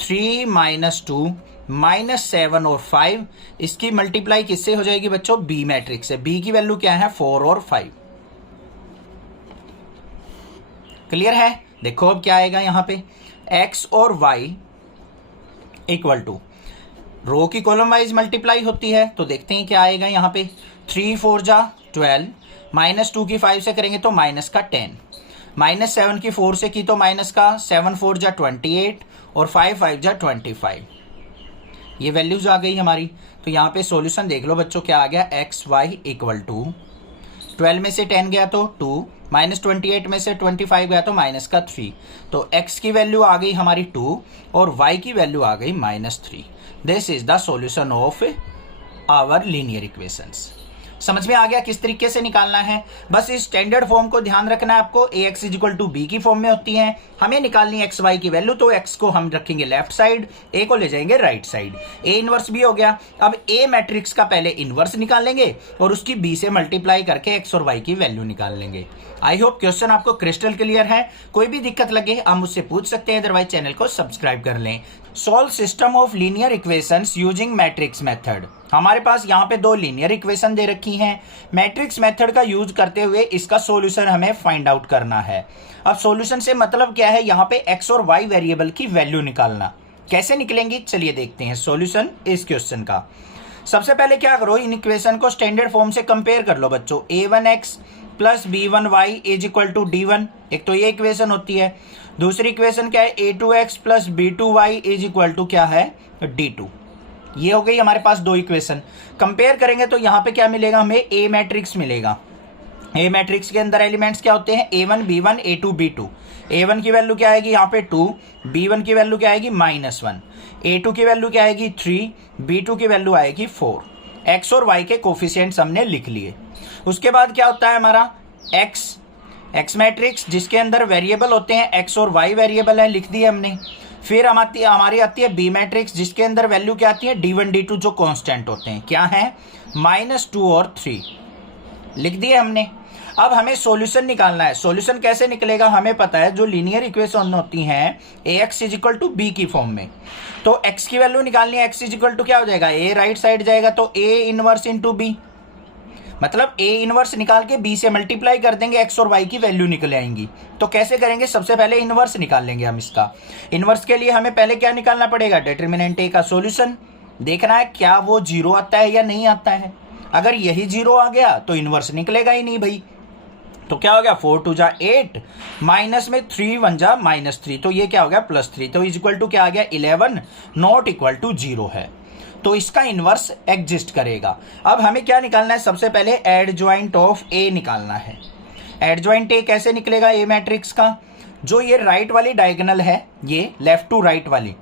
3 - 2 - 7 और 5। इसकी मल्टीप्लाई किससे हो जाएगी बच्चों बी मैट्रिक्स से। बी की वैल्यू क्या है 4 और 5। क्लियर है। देखो अब क्या आएगा यहाँ पे x और y इक्वल टू रो की कॉलम वाइज मल्टीप्लाई होती है, तो देखते हैं क्या आएगा यहाँ पे 3 4 जा 12 -2 की 5 से करेंगे तो माइनस का 10 -7 की 4 से की तो माइनस का 7 4 जा 28 और 5 5 जा 25। ये वैल्यूज आ गई हमारी। तो यहाँ पे सॉल्यूशन देख लो बच्चों क्या आ गया एक्स वाई इक्वल टू 12 में से 10 गया तो 2 -28 में से 25 गया तो माइनस का 3। तो x की वैल्यू आ गई हमारी 2 और y की वैल्यू आ गई -3। This is the solution of our linear equations. समझ में आ गया किस तरीके से निकालना है। बस इस स्टैंडर्ड फॉर्म को ध्यान रखना है आपको। ax is equal to B की फॉर्म में होती है, हमें निकालनी एक्स वाई की वैल्यू, तो x को हम रखेंगे लेफ्ट साइड, a को ले जाएंगे राइट साइड। a इनवर्स भी हो गया। अब a मैट्रिक्स का पहले इनवर्स निकालेंगे और उसकी b से मल्टीप्लाई करके x और y की वैल्यू निकाल लेंगे। आई होप क्वेश्चन आपको क्रिस्टल क्लियर है। कोई भी दिक्कत लगे आप मुझसे पूछ सकते हैं, अदरवाइज चैनल को सब्सक्राइब कर लें। Solve system of linear equations using matrix method. हमारे पास यहाँ पे दो लीनियर इक्वेशन दे रखी हैं। मैट्रिक्स मेथड का यूज करते हुए इसका सॉल्यूशन हमें फाइंड आउट करना है। अब सॉल्यूशन से मतलब क्या है, यहाँ पे x और y वेरिएबल की वैल्यू निकालना। कैसे निकलेंगी चलिए देखते हैं सॉल्यूशन इस क्वेश्चन का। सबसे पहले क्या करो, इन इक्वेशन को स्टैंडर्ड फॉर्म से कंपेयर कर लो बच्चों। a1x plus b1y is equal to d1, एक तो ये इक्वेशन होती है। दूसरी इक्वेशन क्या है a2x plus b2y is equal to क्या है d2। ये हो गई हमारे पास दो इक्वेशन। कंपेयर करेंगे तो यहाँ पे क्या मिलेगा हमें ए मैट्रिक्स मिलेगा। ए मैट्रिक्स के अंदर एलिमेंट्स क्या होते हैं a1 b1 a2 b2। a1 की वैल्यू क्या आएगी यहाँ पे 2, b1 की वैल्यू क्या आएगी -1, a2 की वैल्यू क्या आएगी 3, b2 की वैल्यू आएगी 4। x और y के कोफिशिएंट्स हमने लिख लिए। उसके बाद क्या होता है हमारा x मैट्रिक्स जिसके अंदर वेरिएबल होते हैं x और y वेरिएबल है, लिख दिए हमने। फिर हमारी आती है बी मैट्रिक्स जिसके अंदर वैल्यू क्या आती है d1 d2 जो कांस्टेंट होते हैं, क्या है -2 और 3, लिख दिए हमने। अब हमें सॉल्यूशन निकालना है। सॉल्यूशन कैसे निकलेगा हमें पता है, जो लीनियर इक्वेशन होती हैं ax is equal to B की फॉर्म में, तो x की वैल्यू निकालनी है। x इज इक्वल टू क्या हो जाएगा a राइट साइड जाएगा तो a इनवर्स इंटू बी, मतलब a इनवर्स निकाल के b से मल्टीप्लाई कर देंगे, x और y की वैल्यू निकल आएंगी। तो कैसे करेंगे, सबसे पहले इनवर्स निकाल लेंगे हम इसका। इनवर्स के लिए हमें पहले क्या निकालना पड़ेगा, डिटरमिनेंट a का सॉल्यूशन। देखना है क्या वो 0 आता है या नहीं आता है। अगर यही 0 आ गया तो इनवर्स निकलेगा ही नहीं भाई। तो क्या हो गया 4 2 जा 8 माइनस में 3 1 जा -3, तो ये क्या हो गया +3। तो इज इक्वल टू क्या आ गया 11 नॉट इक्वल टू 0 है, तो इसका इनवर्स एग्जिस्ट करेगा। अब हमें क्या निकालना है, सबसे पहले एडजॉइंट ऑफ ए निकालना है। एडजॉइंट ए कैसे निकलेगा ए मैट्रिक्स का, जो ये राइट वाली डायगोनल है, ये लेफ्ट टू राइट वाली,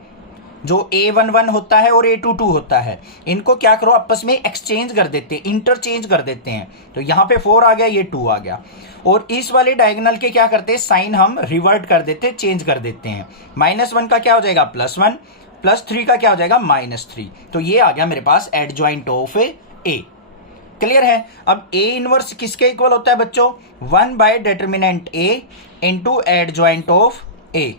जो a11 होता है और a22 होता है, इनको क्या करो आपस में एक्सचेंज कर देते हैं, इंटरचेंज कर देते हैं। तो यहाँ पे 4 आ गया, ये 2 आ गया, और इस वाले डायगोनल के क्या करते हैं साइन हम रिवर्ट कर देते हैं, चेंज कर देते हैं। -1 का क्या हो जाएगा +1, +3 का क्या हो जाएगा -3। तो ये आ गया मेरे पास एडजॉइंट ऑफ ए। क्लियर है। अब ए इनवर्स किसके इक्वल होता है बच्चों, 1/डिटर्मिनेंट ए इंटू एडजॉइंट ऑफ ए,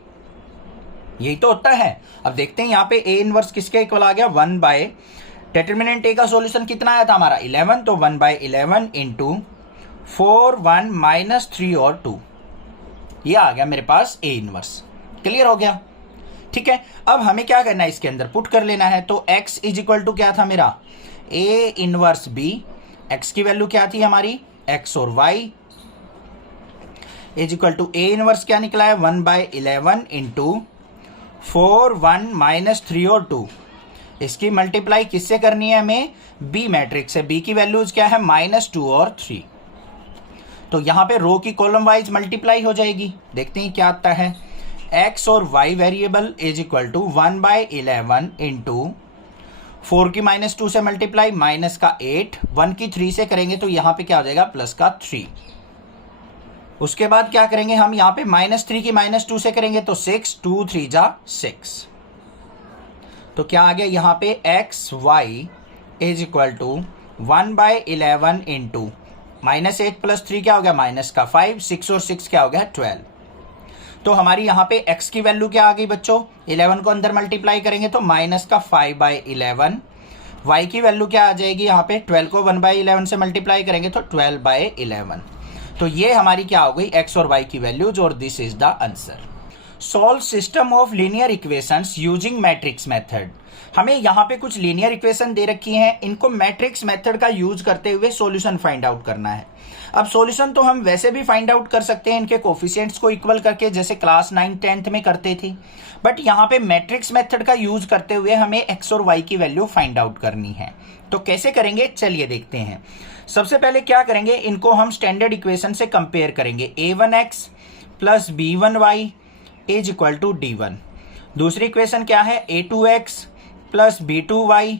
यही तो होता है। अब देखते हैं यहाँ पे ए इनवर्स किसके इक्वल आ गया 1/डिटर्मिनेंट ए का सॉल्यूशन कितना आया था हमारा 11, तो 1/11 इंटू 4 1 -3 और 2, ये आ गया मेरे पास ए इनवर्स। क्लियर हो गया। ठीक है। अब हमें क्या करना है, इसके अंदर पुट कर लेना है। तो x इज इक्वल टू क्या था मेरा a इनवर्स b, x की वैल्यू क्या थी हमारी x और y is equal to a inverse क्या निकला है 1/11 इंटू 4 1 -3 और 2। इसकी मल्टीप्लाई किससे करनी है हमें, b मैट्रिक्स है। b की वैल्यूज क्या है -2 और 3। तो यहाँ पे रो की कॉलम वाइज मल्टीप्लाई हो जाएगी। देखते हैं क्या आता है। x और y variable is equal to 1/11 into 4 की -2 से मल्टीप्लाई, माइनस का 8, 1 की 3 से करेंगे तो यहाँ पे क्या हो जाएगा, प्लस का 3। उसके बाद क्या करेंगे हम, यहाँ पे -3 की -2 से करेंगे तो 6, 2 3 जा 6। तो क्या आ गया यहाँ पे X Y is equal to 1/11 into -8 + 3 क्या हो गया, माइनस का 5, 6 और 6 क्या हो गया 12। तो हमारी यहाँ पे x की वैल्यू क्या आ गई बच्चों, 11 को अंदर मल्टीप्लाई करेंगे तो माइनस का 5/11। y की वैल्यू क्या आ जाएगी यहाँ पे, 12 को 1/11 से मल्टीप्लाई करेंगे तो 12/11। तो ये हमारी क्या हो गई x और y की वैल्यूज, और this is the answer. Solve system of linear equations using matrix method. हमें यहाँ पे कुछ लीनियर इक्वेशन दे रखी हैं, इनको मैट्रिक्स मेथड का यूज करते हुए सॉल्यूशन फाइंड आउट करना है। अब सॉल्यूशन तो हम वैसे भी फाइंड आउट कर सकते हैं इनके कोफिशिएंट्स को इक्वल करके, जैसे क्लास 9 10th में करते थे, बट यहाँ पे मैट्रिक्स मेथड का यूज करते हुए हमें x और y की वैल्यू फाइंड आउट करनी है। तो कैसे करेंगे, चलिए देखते हैं। सबसे पहले क्या करेंगे, इनको हम स्टैंडर्ड इक्वेशन से कंपेयर करेंगे। a1x plus b1y is equal to d1। दूसरी इक्वेशन क्या है, a2x plus b2y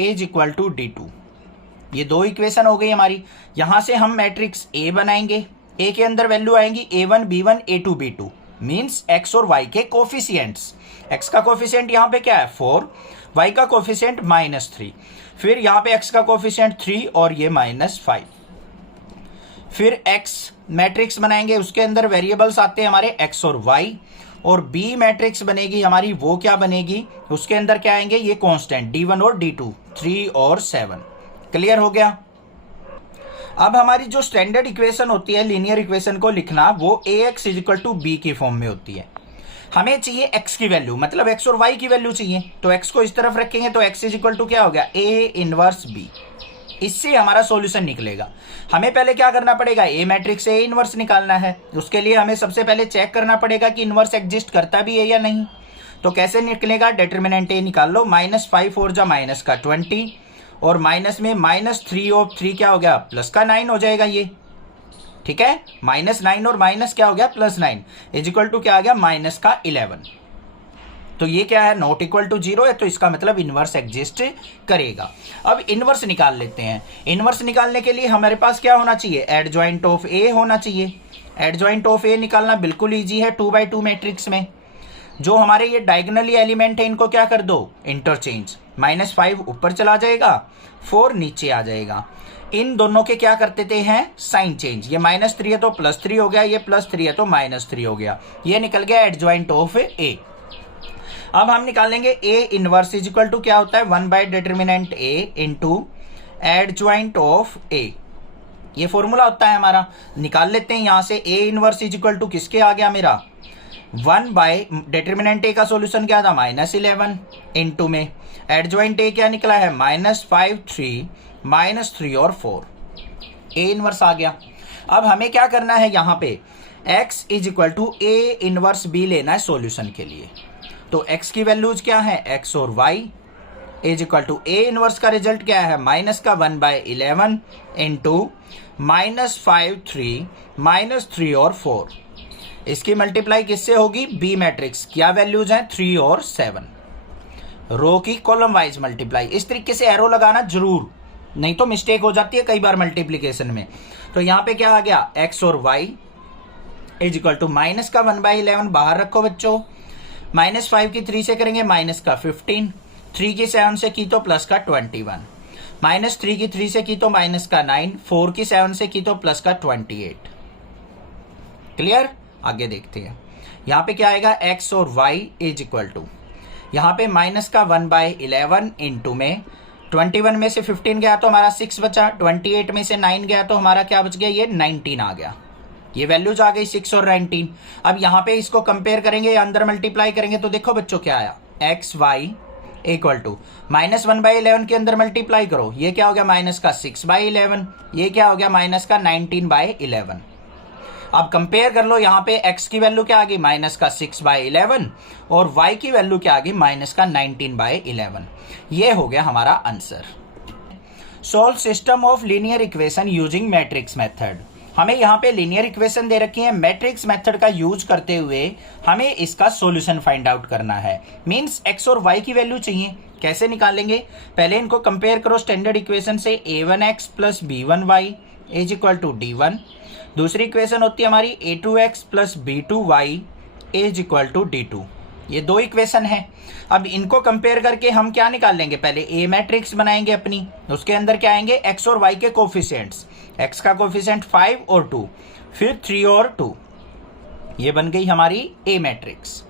is equal to d2। ये दो इक्वेशन हो गई हमारी। यहां से हम मैट्रिक्स A बनाएंगे, A के अंदर वैल्यू आएंगी a1 b1 a2 b2, means x और y के कोफिशिएंट्स। x का कोफिशिएंट यहाँ पे क्या है 4, y का कोफिशिएंट -3, फिर यहाँ पे x का कोफिशिएंट 3 और ये -5। फिर x मैट्रिक्स बनाएंगे, उसके अंदर वेरिएबल्स आते हैं हमारे x और y, और B मैट्रिक्स बनेगी हमारी, वो क्या बनेगी, उसके अंदर क्या आएंगे, ये कांस्टेंट d1 और d2, 3 और 7। क्लियर हो गया। अब हमारी जो स्टैंडर्ड इक्वेशन होती है लीनियर इक्वेशन को लिखना, वो ax is equal to b की फॉर्म में होती है। हमें चाहिए x की वैल्यू, मतलब x और y की वैल्यू चाहिए, तो x को इस तरफ रखेंगे तो x इज इक्वल टू क्या हो गया, a इनवर्स b। इससे हमारा सॉल्यूशन निकलेगा। हमें पहले क्या करना पड़ेगा, ए मैट्रिक्स से ए इनवर्स निकालना है। उसके लिए हमें सबसे पहले चेक करना पड़ेगा कि इनवर्स एग्जिस्ट करता भी है या नहीं। तो कैसे निकलेगा, डिटरमिनेंट ए निकाल लो, -5 4 जा माइनस का 20, और माइनस में -3 और 3 क्या हो गया, प्लस का 9 हो जाएगा ये, ठीक है। -9 और माइनस क्या हो गया, +9 इज इक्वल टू क्या आ गया, माइनस का 11। तो ये क्या है, नॉट इक्वल टू 0 है, तो इसका मतलब इनवर्स एग्जिस्ट करेगा। अब इनवर्स निकाल लेते हैं। इनवर्स निकालने के लिए हमारे पास क्या होना चाहिए, एडजॉइंट ऑफ ए होना चाहिए। एडजॉइंट ऑफ ए निकालना बिल्कुल इजी है 2x2 मैट्रिक्स में। जो हमारे ये डायगोनली एलिमेंट है इनको क्या कर दो, इंटरचेंज, -5 ऊपर चला जाएगा, 4 नीचे आ जाएगा। इन दोनों के क्या कर देते हैं, साइन चेंज, ये -3 है तो +3 हो गया, ये +3 है तो -3 हो गया। ये निकल गया एडजॉइंट ऑफ ए। अब हम निकालेंगे A inverse is equal to क्या होता है, one by determinant A into adjoint of A. ये फॉर्मूला होता है हमारा, निकाल लेते हैं यहां से। A inverse is equal to किसके आ गया मेरा, 1/डिटरमिनेंट ए का सॉल्यूशन क्या था, -11 इंटू में एडजॉइंट ए क्या निकला है, -5 3 -3 और 4। ए इनवर्स आ गया। अब हमें क्या करना है, यहाँ पे x is equal to A inverse B लेना है सॉल्यूशन के लिए। तो x की वैल्यूज क्या है, x और y is equal to A inverse का रिजल्ट क्या है, माइनस का 1/11 इंटू -5 3 -3 और 4। इसकी मल्टीप्लाई किससे होगी, बी मैट्रिक्स, क्या वैल्यूज हैं 3 और 7। रो की कॉलम वाइज मल्टीप्लाई। इस तरीके से एरो लगाना जरूर, नहीं तो मिस्टेक हो जाती है कई बार मल्टीप्लीकेशन में। तो यहाँ पे क्या आ गया, x और y is equal to minus का 1/11 बाहर रखो बच्चों, -5 की 3 से करेंगे माइनस का 15, 3 की 7 से की तो प्लस का 21, -3 की 3 से की तो माइनस का 9, 4 की 7 से की तो प्लस का 28। क्लियर। आगे देखते हैं, यहाँ पे क्या आएगा, x और y इज इक्वल टू, यहाँ पे माइनस का 1/11 इंटू में 21 में से 15 गया तो हमारा 6 बचा, 28 में से 9 गया तो हमारा क्या बच गया, ये 19 आ गया। ये वैल्यूज आ गई 6 और 19। अब यहाँ पे इसको कंपेयर करेंगे या अंदर मल्टीप्लाई करेंगे तो देखो बच्चों क्या आया, एक्स वाई इक्वल टू -1/11 के अंदर मल्टीप्लाई करो, ये क्या हो गया, माइनस का 6/11, ये क्या हो गया, माइनस का 19/11। अब कंपेयर कर लो, यहाँ पे x की वैल्यू क्या आ गई, माइनस का 6/11, और y की वैल्यू क्या आ गई, माइनस का 19/11। ये हो गया हमारा answer. Solve system of linear equation using matrix method. हमें यहाँ पे लीनियर इक्वेशन दे रखी है, मैट्रिक्स मेथड का यूज करते हुए हमें इसका सॉल्यूशन फाइंड आउट करना है। मींस एक्स और वाई की वैल्यू चाहिए। कैसे निकालेंगे? पहले इनको कंपेयर करो स्टैंडर्ड इक्वेशन से, a1x plus b1y is equal to d1। दूसरी इक्वेशन होती है हमारी a2x plus b2y is equal to d2। ये दो इक्वेशन है। अब इनको कंपेयर करके हम क्या निकाल लेंगे? पहले ए मैट्रिक्स बनाएंगे अपनी, उसके अंदर क्या आएंगे? एक्स और वाई के कोफिशिएंट्स। एक्स का कोफिशिएंट 5 और 2, फिर 3 और 2, ये बन गई हमारी ए मैट्रिक्स।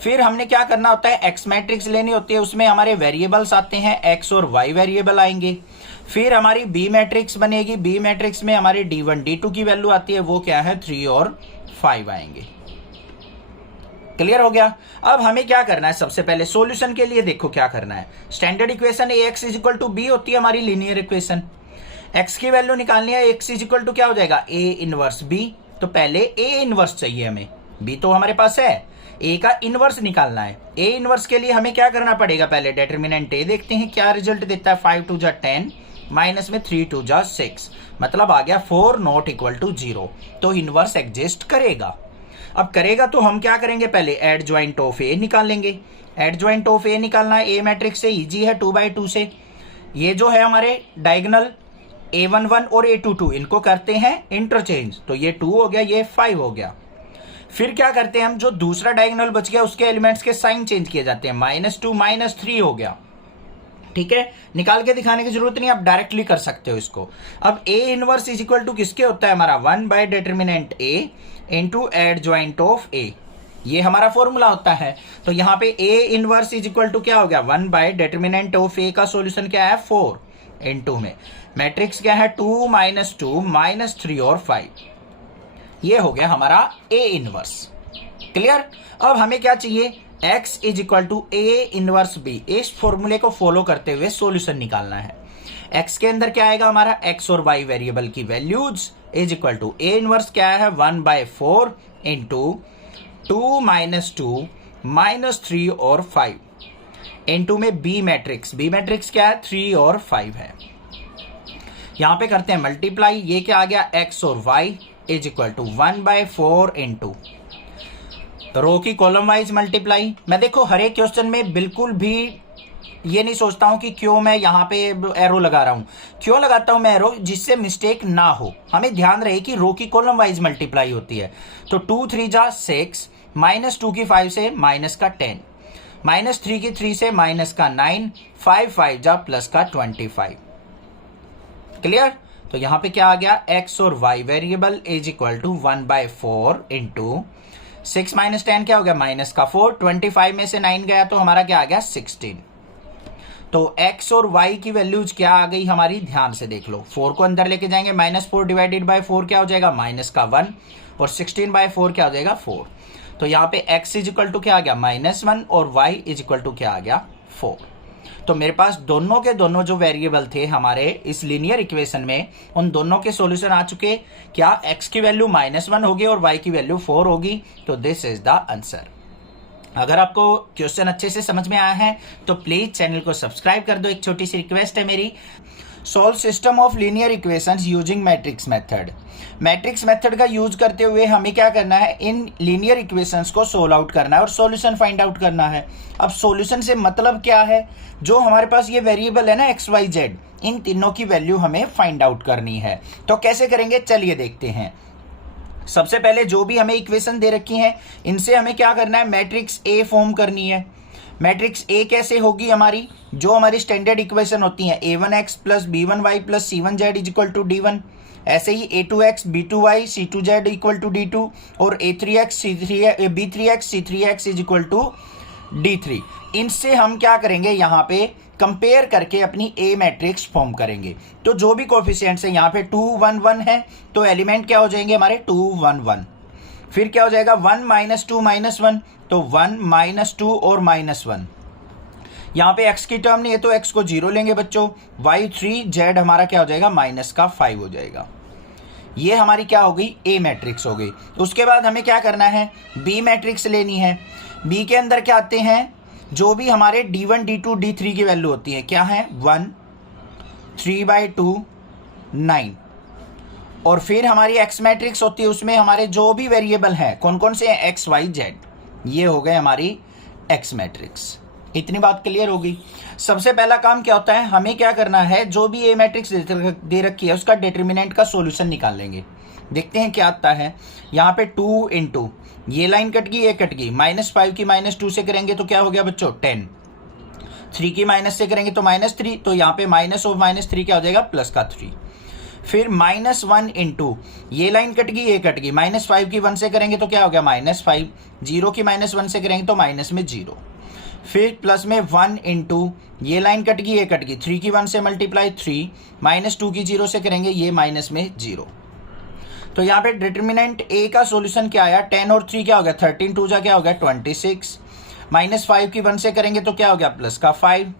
फिर हमने क्या करना होता है? एक्स मैट्रिक्स लेनी होती है, उसमें हमारे वेरिएबल्स आते हैं, एक्स और वाई वेरिएबल आएंगे। फिर हमारी बी मैट्रिक्स बनेगी, बी मैट्रिक्स में हमारी d1 d2 की वैल्यू आती है, वो क्या है? 3 और 5 आएंगे। क्लियर हो गया? अब हमें क्या करना है? सबसे पहले सॉल्यूशन के लिए देखो क्या करना है। Standard equation A X is equal to B होती है हमारी लीनियर इक्वेशन। एक्स की वैल्यू निकालनी है, एक्स इज इक्वल टू क्या हो जाएगा? A inverse B. तो पहले ए इनवर्स चाहिए हमें, बी तो हमारे पास है, ए का इनवर्स निकालना है। ए इनवर्स के लिए हमें क्या करना पड़ेगा? पहले डिटरमिनेंट ए देखते हैं क्या रिजल्ट देता है। 5 2 जा 10, माइनस में 3 2 जा 6, मतलब आ गया 4 नॉट इक्वल टू 0। तो इनवर्स एग्जिस्ट करेगा। अब करेगा तो हम क्या करेंगे? पहले एड ज्वाइंट ऑफ ए निकाल लेंगे। एड ज्वाइंट ऑफ ए निकालना है ए मैट्रिक्स से, इजी है, 2/2 से। ये जो है हमारे डायगोनल a11 और a22, इनको करते हैं इंटरचेंज, तो ये 2 हो गया, ये 5 हो गया। फिर क्या करते हैं हम? जो दूसरा डायगोनल बच गया उसके एलिमेंट्स के साइन चेंज किए जाते हैं, -2 -3 हो गया। ठीक है, निकाल के दिखाने की जरूरत नहीं, आप डायरेक्टली कर सकते हो इसको। अब A inverse is equal to किसके होता है? हमारा 1 by determinant A into adjoint of A, ये हमारा फॉर्मूला होता है। तो यहाँ पे A inverse is equal to क्या हो गया? 1 बाय डिटरमिनेंट ऑफ ए का सॉल्यूशन क्या है? 4 इंटू में मैट्रिक्स क्या है? 2 -2 -3 और 5, ये हो गया हमारा ए इनवर्स। क्लियर? अब हमें क्या चाहिए? x is equal to A inverse B. इस फॉर्मूले को फॉलो करते हुए सॉल्यूशन निकालना है। x के अंदर क्या आएगा हमारा? x और y वेरिएबल की values is equal to A inverse क्या है? 1/4 इंटू 2 -2 -3 और 5 इंटू में बी मैट्रिक्स। बी मैट्रिक्स क्या है? 3 और 5 है। यहां पे करते हैं मल्टीप्लाई, ये क्या आ गया? x और y is equal to 1/4 into row की कॉलम वाइज मल्टीप्लाई। मैं देखो हर एक क्वेश्चन में बिल्कुल भी ये नहीं सोचता हूं कि क्यों मैं यहाँ पे एरो लगा रहा हूं। क्यों लगाता हूं मैं एरो? जिससे मिस्टेक ना हो। हमें ध्यान रहे कि रो की कॉलम वाइज मल्टीप्लाई होती है। तो 2 3 जा 6, -2 की 5 से माइनस का 10, -3 की 3 से माइनस का 9, 5 5 जा प्लस का 25। क्लियर? तो यहां पे क्या आ गया? x और y variable is equal to 1/4 into 6 - 10 क्या हो गया? माइनस का 4, 25 में से 9 गया तो हमारा क्या आ गया? 16। तो x और y की वैल्यूज क्या आ गई हमारी? ध्यान से देख लो, 4 को अंदर लेके जाएंगे, -4 डिवाइडेड बाय 4 क्या हो जाएगा? माइनस का 1, और 16/4 क्या हो जाएगा? 4। तो यहाँ पे x इज इक्वल टू क्या आ गया? -1, और y इज इक्वल टू क्या आ गया? 4। तो मेरे पास दोनों के दोनों जो वेरिएबल थे हमारे इस लीनियर इक्वेशन में, उन दोनों के सॉल्यूशन आ चुके। क्या x की वैल्यू -1 होगी और y की वैल्यू 4 होगी? तो दिस इज द आंसर। अगर आपको क्वेश्चन अच्छे से समझ में आया है तो प्लीज चैनल को सब्सक्राइब कर दो। एक छोटी सी रिक्वेस्ट है मेरी, solve system of linear equations using matrix method. Matrix method का यूज करते हुए हमें क्या करना है? इन लीनियर इक्वेशंस को सोल्व आउट करना है और सॉल्यूशन फाइंड आउट करना है। अब सॉल्यूशन से मतलब क्या है? जो हमारे पास ये वेरिएबल है ना x y z, इन तीनों की वैल्यू हमें फाइंड आउट करनी है। तो कैसे करेंगे? चलिए देखते हैं। सबसे पहले जो भी हमें इक्वेशन दे रखी है इनसे हमें क्या करना है? मैट्रिक्स ए फॉर्म करनी है। मैट्रिक्स ए कैसे होगी हमारी? जो हमारी स्टैंडर्ड इक्वेशन होती है, a1x plus b1y plus c1z is equal to d1, ऐसे ही a2x b2y c2z equal to d2, और a3x b3x c3x is equal to d3। इनसे हम क्या करेंगे? यहाँ पे कंपेयर करके अपनी ए मैट्रिक्स फॉर्म करेंगे। तो जो भी कोफिशिएंट्स है यहाँ पे 2 1 1 है, तो एलिमेंट क्या हो जाएंगे हमारे? 2 1 1। फिर क्या हो जाएगा? 1 -2 -1, तो 1 -2 और -1। यहाँ पे x की टर्म नहीं है तो x को 0 लेंगे बच्चों। y3 z हमारा क्या हो जाएगा? -5 हो जाएगा। ये हमारी क्या हो गई? ए मैट्रिक्स हो गई। उसके बाद हमें क्या करना है? बी मैट्रिक्स लेनी है। बी के अंदर क्या आते हैं? जो भी हमारे d1 d2 d3 की वैल्यू होती है, क्या है? 1 3/2 9, और फिर हमारी एक्स मैट्रिक्स होती है, उसमें हमारे जो भी वेरिएबल हैं कौन कौन से हैं, एक्स वाई जेड, ये हो गए हमारी एक्स मैट्रिक्स। इतनी बात क्लियर होगी। सबसे पहला काम क्या होता है, हमें क्या करना है, जो भी ए मैट्रिक्स दे रखी है उसका डिटर्मिनेंट का सॉल्यूशन निकाल लेंगे। देखते हैं क्या आता है। यहाँ पे 2 इंटू ये लाइन कट गई, ये कट गई, -5 की -2 से करेंगे तो क्या हो गया बच्चों 10, 3 की माइनस से करेंगे तो -3, तो यहाँ पे माइनस ऑफ -3 क्या हो जाएगा +3। फिर -1 इंटू ये लाइन कट गई, ये कट गई, -5 की 1 से करेंगे तो क्या हो गया -5, 0 की -1 से करेंगे तो माइनस में 0। फिर प्लस में 1 इंटू ये लाइन कट गई, ये कट गई, 3 की 1 से मल्टीप्लाई 3, -2 की 0 से करेंगे, ये माइनस में 0। तो यहाँ पे डिटर्मिनेंट ए का सॉल्यूशन क्या आया, 10 और 3 क्या हो गया 13, 2 जा क्या हो गया 26, -5 की 1 से करेंगे तो क्या हो गया +5,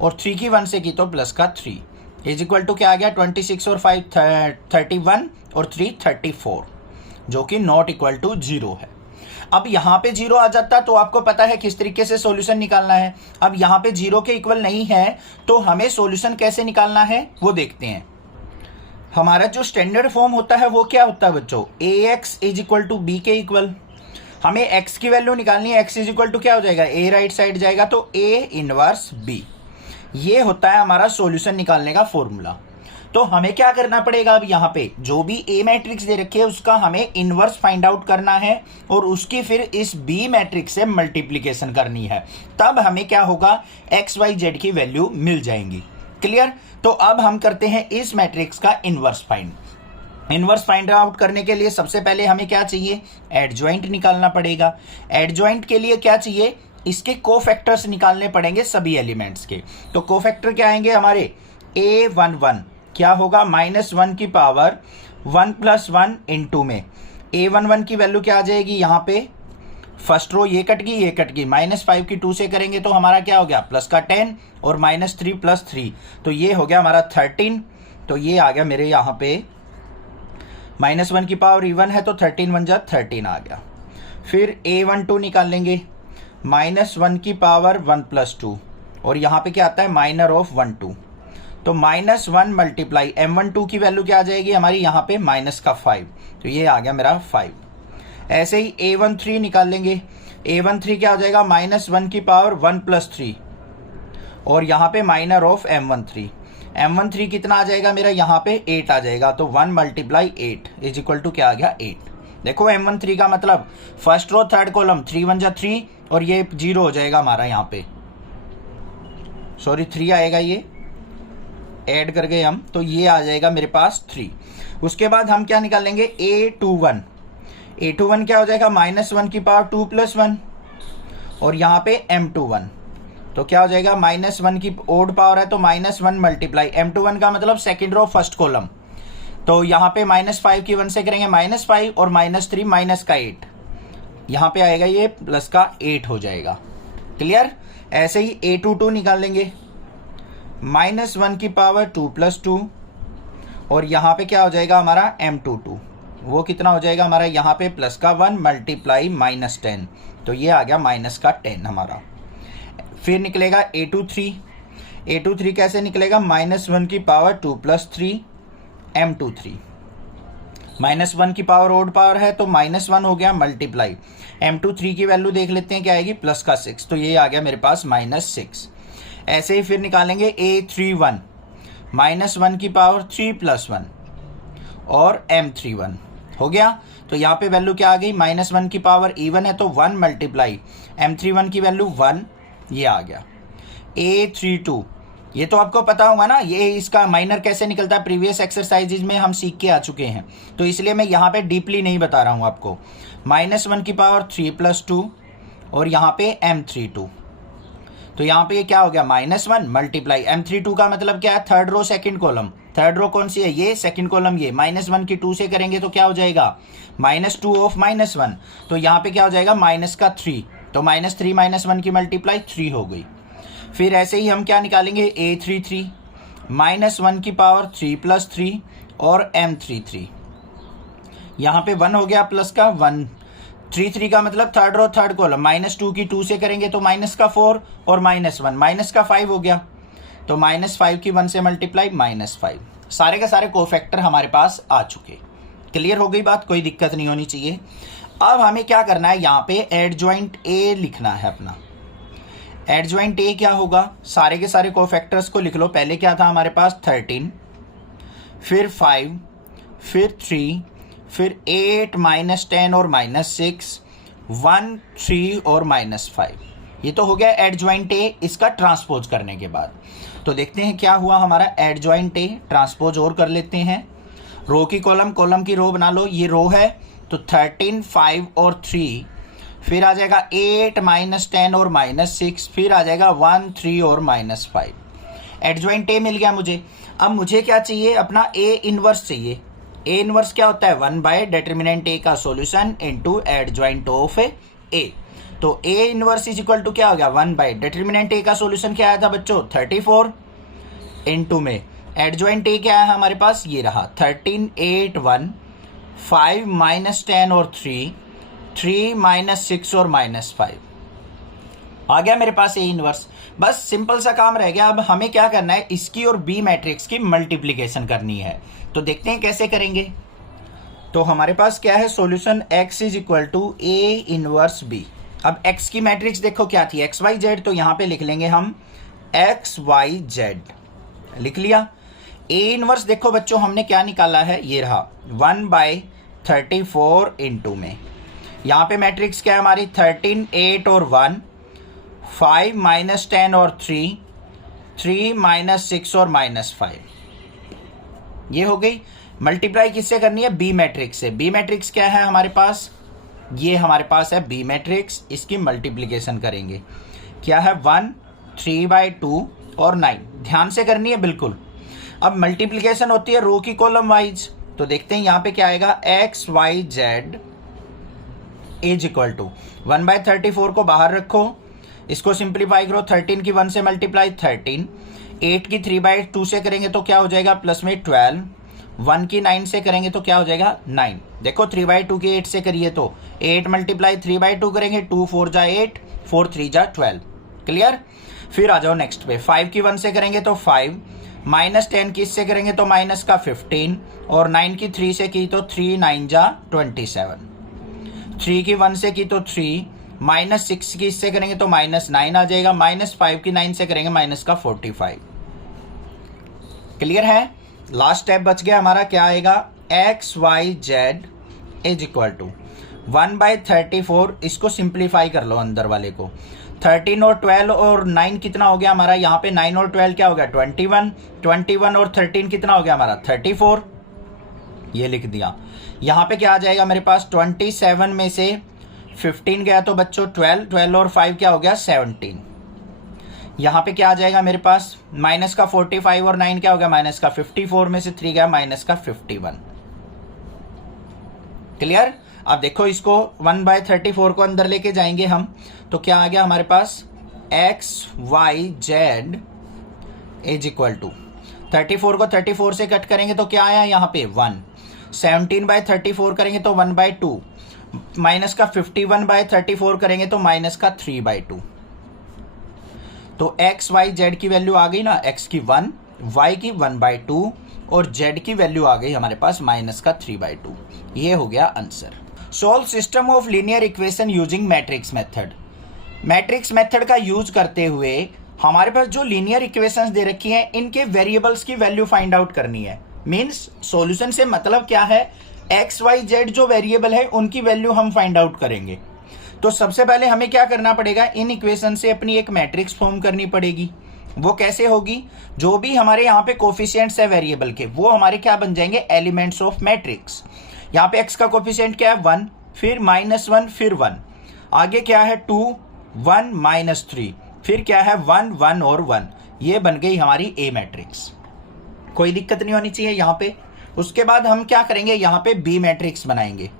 और 3 की 1 से की तो +3, इज इक्वल टू क्या आ गया 26 और 5 31 और 3 34, जो कि नॉट इक्वल टू 0 है। अब यहाँ पे 0 आ जाता तो आपको पता है किस तरीके से सॉल्यूशन निकालना है। अब यहाँ पे 0 के इक्वल नहीं है तो हमें सॉल्यूशन कैसे निकालना है वो देखते हैं। हमारा जो स्टैंडर्ड फॉर्म होता है वो क्या होता है बच्चों, ax is equal to B के इक्वल। हमें x की वैल्यू निकालनी है, x इज इक्वल टू क्या हो जाएगा, a राइट साइड जाएगा तो a इनवर्स b। ये होता है हमारा सॉल्यूशन निकालने का फॉर्मूला। तो हमें क्या करना पड़ेगा, अब यहाँ पे जो भी ए मैट्रिक्स दे रखी है उसका हमें इनवर्स फाइंड आउट करना है और उसकी फिर इस बी मैट्रिक्स से मल्टीप्लीकेशन करनी है, तब हमें क्या होगा एक्स वाई जेड की वैल्यू मिल जाएंगी। क्लियर। तो अब हम करते हैं इस मैट्रिक्स का इनवर्स फाइंड आउट करने के लिए सबसे पहले हमें क्या चाहिए, एडजॉइंट निकालना पड़ेगा। एडजॉइंट के लिए क्या चाहिए, इसके कोफैक्टर्स निकालने पड़ेंगे सभी एलिमेंट्स के। तो कोफैक्टर क्या आएंगे हमारे, a11 क्या होगा -1 की पावर 1 + 1 इंटू में a11 की वैल्यू क्या आ जाएगी, यहाँ पे फर्स्ट रो ये कट गई, ये कट गई, -5 की 2 से करेंगे तो हमारा क्या हो गया +10 और -3 + 3, तो ये हो गया हमारा 13। तो ये आ गया मेरे यहाँ पे -1 की पावर इवन है तो 13 1 जा 13 आ गया। फिर a12 निकाल लेंगे, -1 की पावर 1 + 2 और यहाँ पे क्या आता है माइनर ऑफ 1 2, तो -1 मल्टीप्लाई m12 की वैल्यू क्या आ जाएगी हमारी यहाँ पे -5, तो ये आ गया मेरा 5। ऐसे ही a13 निकाल लेंगे, a13 क्या हो जाएगा -1 की पावर 1 + 3 और यहाँ पे माइनर ऑफ m13 कितना आ जाएगा मेरा यहाँ पे 8 आ जाएगा, तो 1 × 8 इज इक्वल टू क्या आ गया 8। देखो m13 का मतलब फर्स्ट रो थर्ड कॉलम 3 1 जा 3 और ये 0 हो जाएगा हमारा यहाँ पे, सॉरी 3 आएगा, ये ऐड कर गए हम तो ये आ जाएगा मेरे पास 3। उसके बाद हम क्या निकालेंगे a21 क्या हो जाएगा -1 की पावर 2 + 1 और यहाँ पे m21 तो क्या हो जाएगा -1 की ओड पावर है तो -1 मल्टीप्लाई m21 का मतलब सेकेंड रो फर्स्ट कॉलम, तो यहाँ पे -5 की 1 से करेंगे -5 और -3 माइनस का 8, यहाँ पे आएगा ये प्लस का 8 हो जाएगा। क्लियर। ऐसे ही a22 निकाल लेंगे, -1 की पावर 2 + 2 और यहाँ पे क्या हो जाएगा हमारा m22, वो कितना हो जाएगा हमारा यहाँ पे प्लस का 1 मल्टीप्लाई -10, तो ये आ गया -10 हमारा। फिर निकलेगा a23 कैसे निकलेगा, -1 की पावर 2 + 3 m23, -1 की पावर ओड पावर है तो -1 हो गया मल्टीप्लाई m23 की वैल्यू देख लेते हैं क्या आएगी प्लस का 6, तो ये आ गया मेरे पास -6। ऐसे ही फिर निकालेंगे a31 -1 की पावर 3 + 1 और m31 हो गया, तो यहाँ पे वैल्यू क्या आ गई -1 की पावर इवन है तो 1 मल्टीप्लाई m31 की वैल्यू 1, ये आ गया। a32 ये तो आपको पता होगा ना, ये इसका माइनर कैसे निकलता है, प्रीवियस एक्सरसाइजेज में हम सीख के आ चुके हैं, तो इसलिए मैं यहाँ पे डीपली नहीं बता रहा हूँ आपको। -1 की पावर 3 + 2 और यहाँ पे m32, तो यहाँ पे क्या हो गया -1 मल्टीप्लाई m32 का मतलब क्या है, third row second column, third row कौन सी है ये सेकंड कॉलम, ये -1 की 2 से करेंगे तो क्या हो जाएगा -2 ऑफ -1, तो यहाँ पे क्या हो जाएगा -3, तो -3 -1 की मल्टीप्लाई 3 हो गई। फिर ऐसे ही हम क्या निकालेंगे a33 -1 की पावर 3 + 3 और m33, यहाँ पे 1 हो गया प्लस का 1, 3 का मतलब थर्ड रो थर्ड कॉलम, -2 की 2 से करेंगे तो -4 और -1 -5 हो गया, तो -5 की 1 से मल्टीप्लाई -5। सारे के सारे कोफैक्टर हमारे पास आ चुके। क्लियर हो गई बात, कोई दिक्कत नहीं होनी चाहिए। अब हमें क्या करना है, यहाँ पे एडजॉइंट ए लिखना है अपना। एडजॉइंट ए क्या होगा, सारे के सारे कोफैक्टर्स को लिख लो। पहले क्या था हमारे पास 13, फिर 5, फिर 3, फिर 8 -10 और -6, 1 3 और -5। ये तो हो गया एडजॉइंट ए इसका ट्रांसपोज करने के बाद। तो देखते हैं क्या हुआ हमारा एडजॉइंट ए, ट्रांसपोज और कर लेते हैं। रो की कॉलम, कॉलम की रो बना लो। ये रो है तो 13, 5 और 3, फिर आ जाएगा 8 -10 और -6, फिर आ जाएगा 1 3 और -5। एडजॉइंट ए मिल गया मुझे। अब मुझे क्या चाहिए, अपना ए इनवर्स चाहिए। ए इनवर्स क्या होता है, 1 डिटर्मिनेंट ए का solution into adjoint of A. तो A inverse is equal to क्या हो गया, 1 डिटर्मिनेंट ए का सॉल्यूशन क्या आया था बच्चों, 34 इनटू में एडजॉइंट ए क्या है हमारे पास, ये रहा 13, 8, 1, 5 -10 और 3, 3 -6 और -5 आ गया मेरे पास ए इनवर्स। बस सिंपल सा काम रह गया। अब हमें क्या करना है, इसकी और बी मैट्रिक्स की मल्टीप्लिकेशन करनी है। तो देखते हैं कैसे करेंगे। तो हमारे पास क्या है, solution x is equal to A inverse B. अब x की मैट्रिक्स देखो क्या थी, एक्स वाई जेड, तो यहां पे लिख लेंगे हम एक्स वाई जेड, लिख लिया। ए इनवर्स देखो बच्चों हमने क्या निकाला है, ये रहा 1/34 इनटू में। यहाँ पे मैट्रिक्स क्या है हमारी, 13, 8 और 1, 5 -10 और 3, 3 -6 और -5। ये हो गई। मल्टीप्लाई किससे करनी है, बी मैट्रिक्स से। बी मैट्रिक्स क्या है हमारे पास, ये हमारे पास है बी मैट्रिक्स, इसकी मल्टीप्लिकेशन करेंगे। क्या है 1 3/2 और 9, ध्यान से करनी है बिल्कुल। अब मल्टीप्लिकेशन होती है रो की कॉलम वाइज। तो देखते हैं यहाँ पे क्या आएगा, X Y Z is equal to 1/34 को बाहर रखो, इसको सिंप्लीफाई करो। 13 की 1 से मल्टीप्लाई 13, 8 की 3/2 से करेंगे तो क्या हो जाएगा प्लस में 12, 1 की 9 से करेंगे तो क्या हो जाएगा 9। देखो 3/2 की 8 से करिए तो 8 मल्टीप्लाई 3/2 करेंगे, 2 4 जा 8, 4 3 जा 12। क्लियर। फिर आ जाओ नेक्स्ट पे, 5 की 1 से करेंगे तो 5, -10 की इससे करेंगे तो माइनस का 15, और 9 की 3 से की तो 3 9 जा 27, 3 की 1 से की तो 3, -6 की इससे करेंगे तो -9 आ जाएगा, -5 की 9 से करेंगे माइनस का 45। क्लियर है। लास्ट स्टेप बच गया हमारा, क्या आएगा, X Y Z is equal to 1/34। इसको सिंप्लीफाई कर लो अंदर वाले को। 13 और 12 और 9 कितना हो गया हमारा, यहाँ पे 9 और 12 क्या हो गया 21, 21 और 13 कितना हो गया हमारा 34, ये लिख दिया। यहाँ पे क्या आ जाएगा मेरे पास, 27 में से 15 गया तो बच्चों 12, 12 और 5 क्या हो गया 17। यहाँ पे क्या आ जाएगा मेरे पास, माइनस का 45 और 9 क्या हो गया माइनस का 54 में से 3 गया माइनस का 51। क्लियर। अब देखो इसको 1/34 को अंदर लेके जाएंगे हम, तो क्या आ गया हमारे पास, X Y Z is equal to 34 को 34 से कट करेंगे तो क्या आया यहाँ पे 1, 17/34 करेंगे तो 1/2, माइनस का 51/34 करेंगे तो माइनस का 3/2। तो एक्स वाई जेड की वैल्यू आ गई ना, एक्स की 1, वाई की 1/2 और जेड की वैल्यू आ गई हमारे पास माइनस का 3/2। ये हो गया answer. Solve system of linear equation using matrix method. Matrix method का यूज करते हुए हमारे पास जो लीनियर इक्वेशंस दे रखी हैं इनके वेरिएबल्स की वैल्यू फाइंड आउट करनी है। मींस सॉल्यूशन से मतलब क्या है, एक्स वाई जेड जो वेरिएबल है उनकी वैल्यू हम फाइंड आउट करेंगे। तो सबसे पहले हमें क्या करना पड़ेगा, इन इक्वेशन से अपनी एक मैट्रिक्स फॉर्म करनी पड़ेगी। वो कैसे होगी, जो भी हमारे यहाँ पे कोफिशिएंट्स है वेरिएबल के वो हमारे क्या बन जाएंगे, एलिमेंट्स ऑफ मैट्रिक्स। यहाँ पे x का कोफिशिएंट क्या है 1, फिर -1, फिर 1, आगे क्या है 2, 1, -3, फिर क्या है 1, 1 और 1। ये बन गई हमारी ए मैट्रिक्स। कोई दिक्कत नहीं होनी चाहिए यहाँ पे। उसके बाद हम क्या करेंगे, यहाँ पे बी मैट्रिक्स बनाएंगे।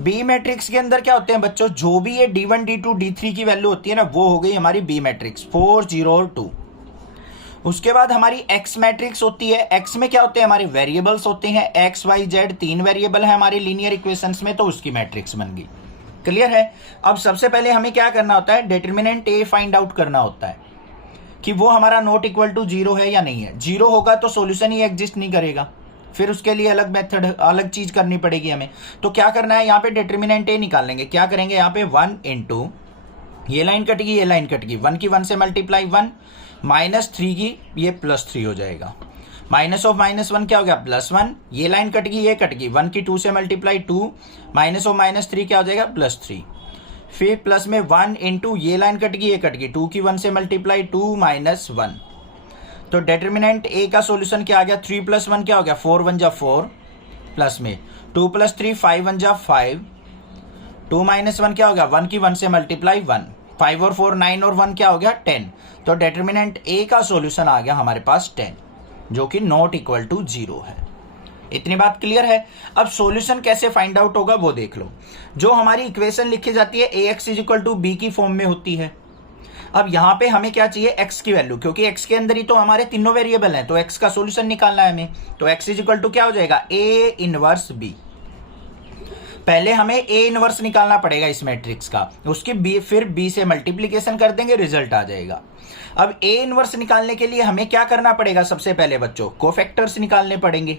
बी मैट्रिक्स के अंदर क्या होते हैं बच्चों, जो भी ये D1, D2, D3 की वैल्यू होती है ना, वो हो गई हमारी बी मैट्रिक्स 4, 0 और 2। उसके बाद हमारी एक्स मैट्रिक्स होती है। एक्स में क्या होते हैं, हमारे वेरिएबल्स होते हैं, एक्स वाई जेड 3 वेरिएबल है हमारे लीनियर इक्वेशंस में, तो उसकी मैट्रिक्स बन गई। क्लियर है। अब सबसे पहले हमें क्या करना होता है, डिटर्मिनेंट ए फाइंड आउट करना होता है कि वो हमारा नॉट इक्वल टू 0 है या नहीं है। 0 होगा तो सॉल्यूशन ही एग्जिस्ट नहीं करेगा। फिर उसके लिए अलग मेथड, अलग चीज करनी पड़ेगी हमें। तो क्या करना है, यहाँ पे डिटर्मिनेंट ए निकाल लेंगे। क्या करेंगे, यहाँ पे 1 इंटू, ये लाइन कटेगी, ये लाइन कटेगी, 1 की 1 से मल्टीप्लाई 1, -3 की ये +3 हो जाएगा। माइनस ऑफ -1 क्या हो गया, +1, ये लाइन कटेगी, ये कटेगी, 1 की 2 से मल्टीप्लाई 2, माइनस ऑफ -3 क्या हो जाएगा, +3। फिर प्लस में 1 इंटू, ये लाइन कटेगी, ये कटेगी, 2 की 1 से मल्टीप्लाई 2 -1। तो डिटर्मिनेंट ए का सॉल्यूशन क्या आ गया, 3 + 1 क्या हो गया, 4 1 जा 4, प्लस में 2 + 3 5 1 जा 5, 2 - 1 क्या हो गया, 1 की 1 से मल्टीप्लाई 1, 5 और 4 9 और 1 क्या हो गया, 10। तो डिटर्मिनेंट ए का सॉल्यूशन आ गया हमारे पास 10, जो कि नॉट इक्वल टू 0 है। इतनी बात क्लियर है। अब सॉल्यूशन कैसे फाइंड आउट होगा वो देख लो। जो हमारी इक्वेशन लिखी जाती है ax = b की फॉर्म में होती है। अब यहां पे हमें क्या चाहिए, x की वैल्यू, क्योंकि x के अंदर ही तो हमारे तीनों वेरिएबल हैं, तो x का सॉल्यूशन निकालना है हमें। तो x = क्या हो जाएगा, a इनवर्स b। पहले हमें a इनवर्स निकालना पड़ेगा इस मैट्रिक्स का, उसकी b, फिर b से मल्टीप्लीकेशन कर देंगे, रिजल्ट आ जाएगा। अब a इनवर्स निकालने के लिए हमें क्या करना पड़ेगा, सबसे पहले बच्चों कोफैक्टर्स निकालने पड़ेंगे।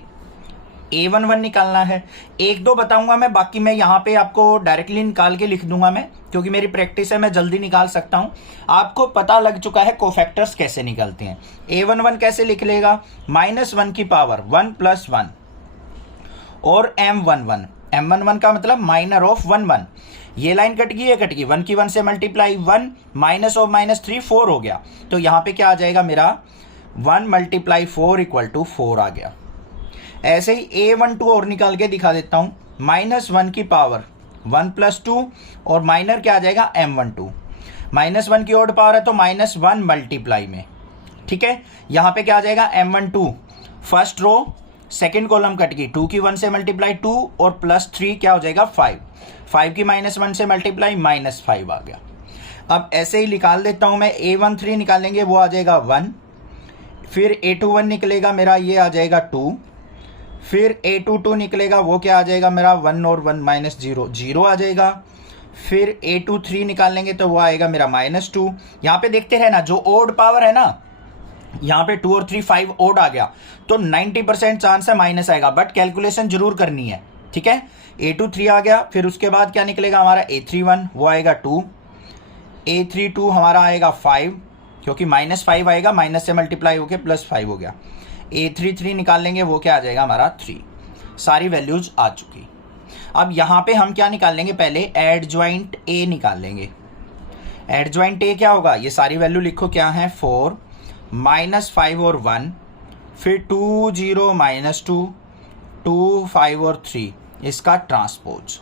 a11 निकालना है, 1-2 बताऊंगा मैं, बाकी मैं यहाँ पे आपको डायरेक्टली निकाल के लिख दूंगा मैं, क्योंकि मेरी प्रैक्टिस है, मैं जल्दी निकाल सकता हूँ। आपको पता लग चुका है कोफैक्टर्स कैसे निकलते हैं। a11 कैसे लिख लेगा, -1 की पावर 1 + 1 और m11, m11 का मतलब माइनर ऑफ 1 1, ये लाइन कटेगी, ये कटेगी, 1 की 1 से मल्टीप्लाई 1, माइनस ऑफ -3 4 हो गया। तो यहाँ पे क्या आ जाएगा मेरा, 1 × 4 = 4 आ गया। ऐसे ही a12 और निकाल के दिखा देता हूं, -1 की पावर 1 + 2 और माइनर क्या आ जाएगा, m12, -1 की ऑड पावर है तो -1 मल्टीप्लाई में, ठीक है। यहां पे क्या आ जाएगा, m12 first row second column कटेगी, 2 की 1 से मल्टीप्लाई 2 और +3 क्या हो जाएगा, 5, 5 की -1 से मल्टीप्लाई -5 आ गया। अब ऐसे ही निकाल देता हूं मैं, a13 निकालेंगे वो आ जाएगा 1, फिर a21 निकलेगा मेरा, ये आ जाएगा 2, फिर a22 निकलेगा, वो क्या आ जाएगा मेरा, 1 और 1 -0 0 आ जाएगा। फिर a23 निकालेंगे तो वो आएगा मेरा -2। यहाँ पे देखते रहना, जो ओड पावर है ना, यहाँ पे 2 और 3 5 ओड आ गया तो 90% चांस है माइनस आएगा, बट कैलकुलेशन जरूर करनी है, ठीक है। a23 आ गया, फिर उसके बाद क्या निकलेगा हमारा, a31 वो आएगा 2, a32 हमारा आएगा 5, क्योंकि -5 आएगा, माइनस से मल्टीप्लाई होके +5 हो गया। a33 निकाल लेंगे, वो क्या आ जाएगा हमारा 3। सारी वैल्यूज आ चुकी। अब यहाँ पे हम क्या निकाल लेंगे, पहले एडजॉइंट a निकाल लेंगे। एडजॉइंट a क्या होगा, ये सारी वैल्यू लिखो, क्या है, 4 -5 और 1, फिर 2 0 -2 2 5 और 3, इसका ट्रांसपोज।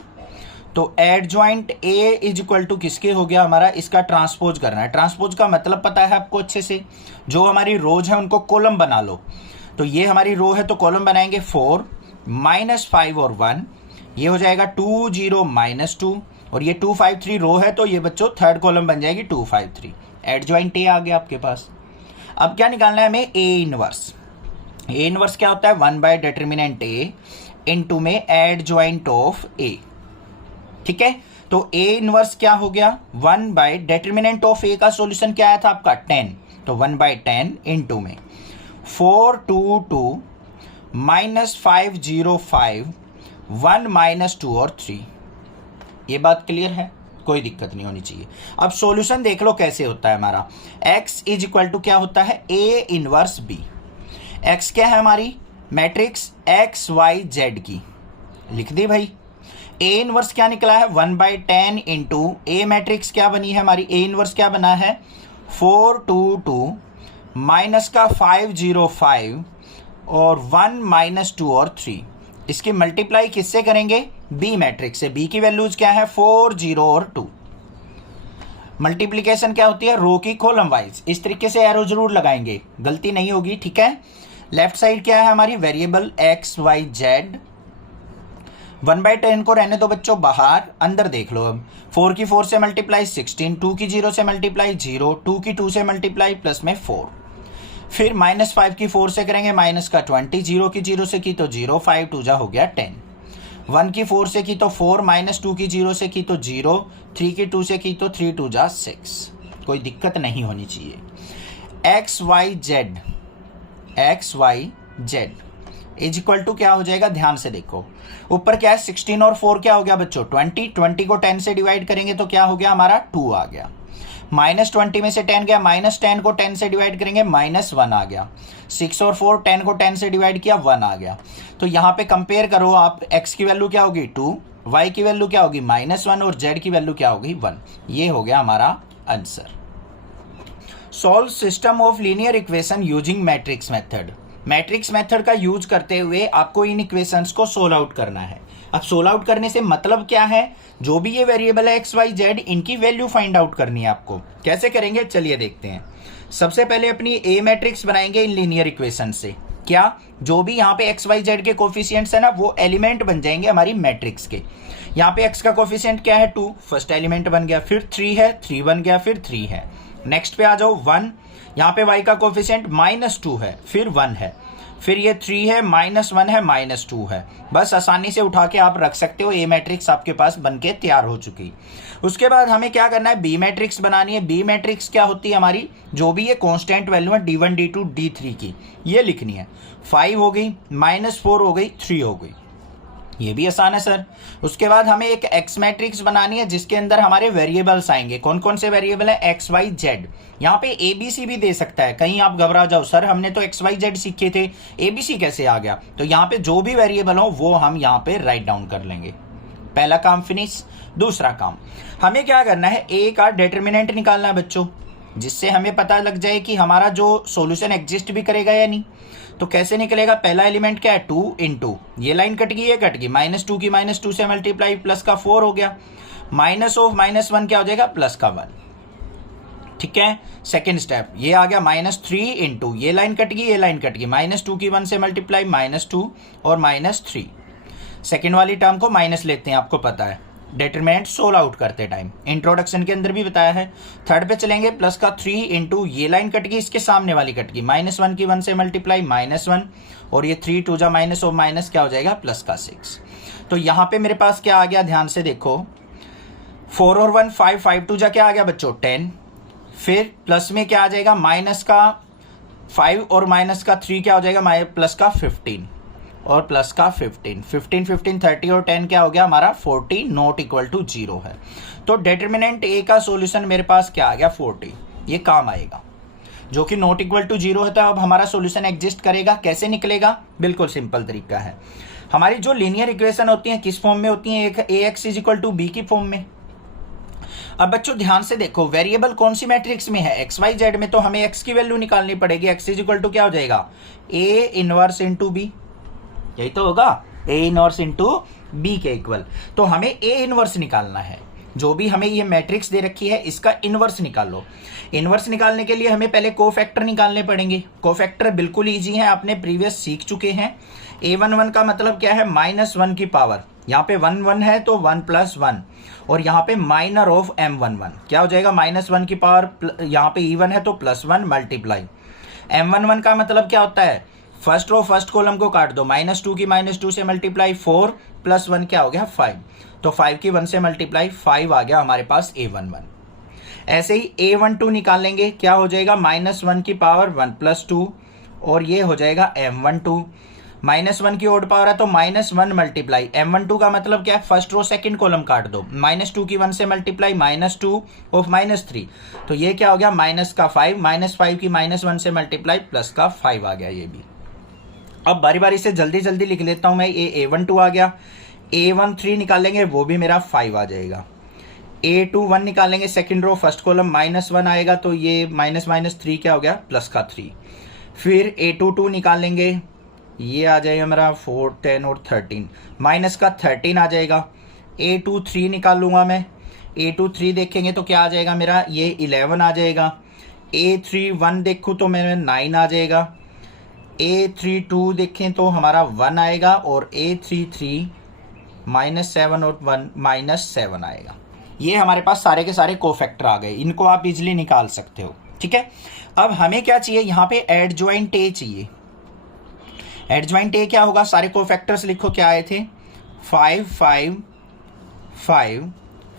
तो एडजॉइंट a = किसके हो गया हमारा, इसका ट्रांसपोज करना है। ट्रांसपोज का मतलब पता है आपको अच्छे से, जो हमारी रोज है उनको कॉलम बना लो। तो ये हमारी रो है तो कॉलम बनाएंगे, 4 -5 और 1, ये हो जाएगा 2 0 -2, और ये 2 5 3 रो है तो ये बच्चों थर्ड कॉलम बन जाएगी 2 5 3। एडजॉइंट a आ गया आपके पास। अब क्या निकालना है हमें, a इनवर्स। a इनवर्स क्या होता है, 1 / डिटर्मिनेंट a इनटू में एडजॉइंट ऑफ a, ठीक है। तो a इनवर्स क्या हो गया, 1 / डिटर्मिनेंट ऑफ a का सॉल्यूशन क्या आया था आपका, 10, तो 1/10 इनटू में 422 -505 1 -2 और 3। ये बात क्लियर है, कोई दिक्कत नहीं होनी चाहिए। अब सॉल्यूशन देख लो कैसे होता है हमारा। x = क्या होता है, a इनवर्स b। x क्या है हमारी मैट्रिक्स x y z की, लिख दी भाई। a इनवर्स क्या निकला है, 1/10 इंटू a मैट्रिक्स क्या बनी है हमारी, a इनवर्स क्या बना है, 422 माइनस का 505 और 1 -2 और 3। इसकी मल्टीप्लाई किससे करेंगे, बी मैट्रिक्स से। बी की वैल्यूज क्या है, 4 0 और 2। मल्टीप्लीकेशन क्या होती है, रो की कॉलम वाइज। इस तरीके से एरो जरूर लगाएंगे, गलती नहीं होगी, ठीक है। लेफ्ट साइड क्या है हमारी, वेरिएबल x y z। 1/10 को रहने दो बच्चों बाहर, अंदर देख लो। अब 4 की 4 से मल्टीप्लाई 16, 2 की 0 से मल्टीप्लाई 0, 2 की 2 से मल्टीप्लाई प्लस में 4, फिर -5 की 4 से करेंगे माइनस का 20, 0 की 0 से की तो 0, 5 2 जा हो गया 10, 1 की 4 से की तो 4, -2 की 0 से की तो 0, 3 की 2 से की तो 3 2 जा 6। कोई दिक्कत नहीं होनी चाहिए। x y z is equal to क्या हो जाएगा, ध्यान से देखो ऊपर क्या है 16 और 4 क्या हो गया बच्चों 20 को 10 से डिवाइड करेंगे तो क्या हो गया हमारा 2 आ गया। -20 में से 10 गया, -10 को 10 से डिवाइड करेंगे -1 आ गया। 6 और 4 10 को 10 से डिवाइड किया 1 आ गया। तो यहाँ पे कंपेयर करो आप, x की वैल्यू क्या होगी 2, y की वैल्यू क्या होगी -1 और z की वैल्यू क्या होगी 1। ये हो गया हमारा answer. Solve system of linear equation using matrix method. Matrix method का यूज करते हुए आपको इन इक्वेशंस को सोल्व आउट करना है। अब सोल्व आउट करने से मतलब क्या है, जो भी ये वेरिएबल है x y z इनकी वैल्यू फाइंड आउट करनी है आपको। कैसे करेंगे चलिए देखते हैं। सबसे पहले अपनी ए मैट्रिक्स बनाएंगे इन लीनियर इक्वेशन से। क्या, जो भी यहाँ पे x y z के कोफिशिएंट्स है ना वो एलिमेंट बन जाएंगे हमारी मैट्रिक्स के। यहाँ पे x का कोफिशिएंट क्या है 2, फर्स्ट एलिमेंट बन गया, फिर 3 है 3 बन गया, फिर 3 है। नेक्स्ट पे आ जाओ 1, यहाँ पे y का कोफिशिएंट -2 है, फिर 1 है, फिर ये 3 है -1 है -2 है। बस आसानी से उठा के आप रख सकते हो, ए मैट्रिक्स आपके पास बनके तैयार हो चुकी। उसके बाद हमें क्या करना है, बी मैट्रिक्स बनानी है। बी मैट्रिक्स क्या होती है हमारी, जो भी ये कांस्टेंट वैल्यू है d1 d2 d3 की ये लिखनी है। 5 हो गई, -4 हो गई, 3 हो गई, ये भी आसान है सर। उसके बाद हमें एक एक्स मैट्रिक्स बनानी है जिसके अंदर हमारे वेरिएबल्स आएंगे। कौन कौन से वेरिएबल है, एक्स वाई जेड। यहाँ पे एबीसी भी दे सकता है, कहीं आप घबरा जाओ सर हमने तो एक्स वाई जेड सीखे थे एबीसी कैसे आ गया। तो यहाँ पे जो भी वेरिएबल हो वो हम यहाँ पे राइट डाउन कर लेंगे। पहला काम फिनिश। दूसरा काम हमें क्या करना है, ए का डिटर्मिनेंट निकालना है बच्चों, जिससे हमें पता लग जाए कि हमारा जो सॉल्यूशन एग्जिस्ट भी करेगा या नहीं। तो कैसे निकलेगा, पहला एलिमेंट क्या है 2 इंटू, ये लाइन कट गई, ये कट गई, -2 की -2 से मल्टीप्लाई, प्लस का 4 हो गया, माइनस ऑफ -1 क्या हो जाएगा प्लस का 1। ठीक है, सेकेंड स्टेप ये आ गया -3 इंटू, ये लाइन कट गई, ये लाइन कट गई, -2 की 1 से मल्टीप्लाई, -2 और -3। सेकेंड वाली टर्म को माइनस लेते हैं, आपको पता है डिटरमिनेंट सोल्व आउट करते टाइम, इंट्रोडक्शन के अंदर भी बताया है। थर्ड पे चलेंगे, प्लस का 3 इंटू, ये लाइन कट गई, इसके सामने वाली कट गई, -1 की 1 से मल्टीप्लाई, -1 और ये 3 2 जा माइनस और माइनस क्या हो जाएगा प्लस का 6। तो यहाँ पे मेरे पास क्या आ गया, ध्यान से देखो 4 और 1 5, 5 2 जा क्या आ गया बच्चों 10, फिर प्लस में क्या आ जाएगा माइनस का 5 और माइनस का 3 क्या हो जाएगा प्लस का 15 और प्लस का 15, 15 15 30 और 10 क्या हो गया हमारा 40, नॉट इक्वल टू 0 है। तो डिटरमिनेंट ए का सॉल्यूशन मेरे पास क्या आ गया 40, ये काम आएगा, जो कि नॉट इक्वल टू 0 है। तो अब हमारा सॉल्यूशन एग्जिस्ट करेगा, कैसे निकलेगा, बिल्कुल सिंपल तरीका है। हमारी जो लीनियर इक्वेशन होती है किस फॉर्म में होती है, एक ax is equal to B की फॉर्म में। अब बच्चों ध्यान से देखो, वेरिएबल कौन सी मैट्रिक्स में है, एक्स वाई जेड में, तो हमें x की वैल्यू निकालनी पड़ेगी। x इज इक्वल टू क्या हो जाएगा a इनवर्स इंटू बी, यही तो होगा a इनवर्स इंटू बी के इक्वल। तो हमें a इनवर्स निकालना है, जो भी हमें ये मैट्रिक्स दे रखी है इसका इनवर्स निकालो। इनवर्स निकालने के लिए हमें पहले कोफैक्टर निकालने पड़ेंगे। कोफैक्टर बिल्कुल इजी है, आपने प्रीवियस सीख चुके हैं। a11 का मतलब क्या है, -1 की पावर, यहाँ पे 1 1 है तो 1 + 1 और यहाँ पे माइनर ऑफ m11 क्या हो जाएगा -1 की पावर, यहाँ पे even है तो +1 मल्टीप्लाई। m11 का मतलब क्या होता है, फर्स्ट रो फर्स्ट कॉलम को काट दो, -2 की -2 से मल्टीप्लाई 4 + 1 क्या हो गया 5, तो 5 की 1 से मल्टीप्लाई 5 आ गया हमारे पास a11। ऐसे ही a12 निकालेंगे, क्या हो जाएगा -1 की पावर 1 + 2 और ये हो जाएगा m12। -1 की ओड पावर है तो -1 मल्टीप्लाई m12 का मतलब क्या है, फर्स्ट रो सेकंड कॉलम काट दो, -2 की 1 से मल्टीप्लाई -2 ऑफ -3, तो ये क्या हो गया -5, -5 की -1 से मल्टीप्लाई प्लस का 5 आ गया ये भी। अब बारी बारी से जल्दी जल्दी लिख लेता हूं मैं, ये a12 आ गया, a13 निकालेंगे वो भी मेरा 5 आ जाएगा, a21 निकालेंगे सेकंड रो फर्स्ट कॉलम -1 आएगा तो ये -3 क्या हो गया प्लस का 3, फिर a22 निकालेंगे, ये आ जाएगा मेरा 4 10 और 13, माइनस का 13 आ जाएगा। a23 निकालूंगा मैं, a23 देखेंगे तो क्या आ जाएगा मेरा, ये 11 आ जाएगा। a31 देखूँ तो मेरा 9 आ जाएगा। a32 देखें तो हमारा 1 आएगा और a33 -7 और 1 -7 आएगा। ये हमारे पास सारे के सारे कोफैक्टर आ गए, इनको आप इजिली निकाल सकते हो। ठीक है, अब हमें क्या चाहिए, यहाँ पे एडजॉइंट ए चाहिए। एडजॉइंट ए क्या होगा, सारे कोफैक्टर्स लिखो क्या आए थे, 5 5 5,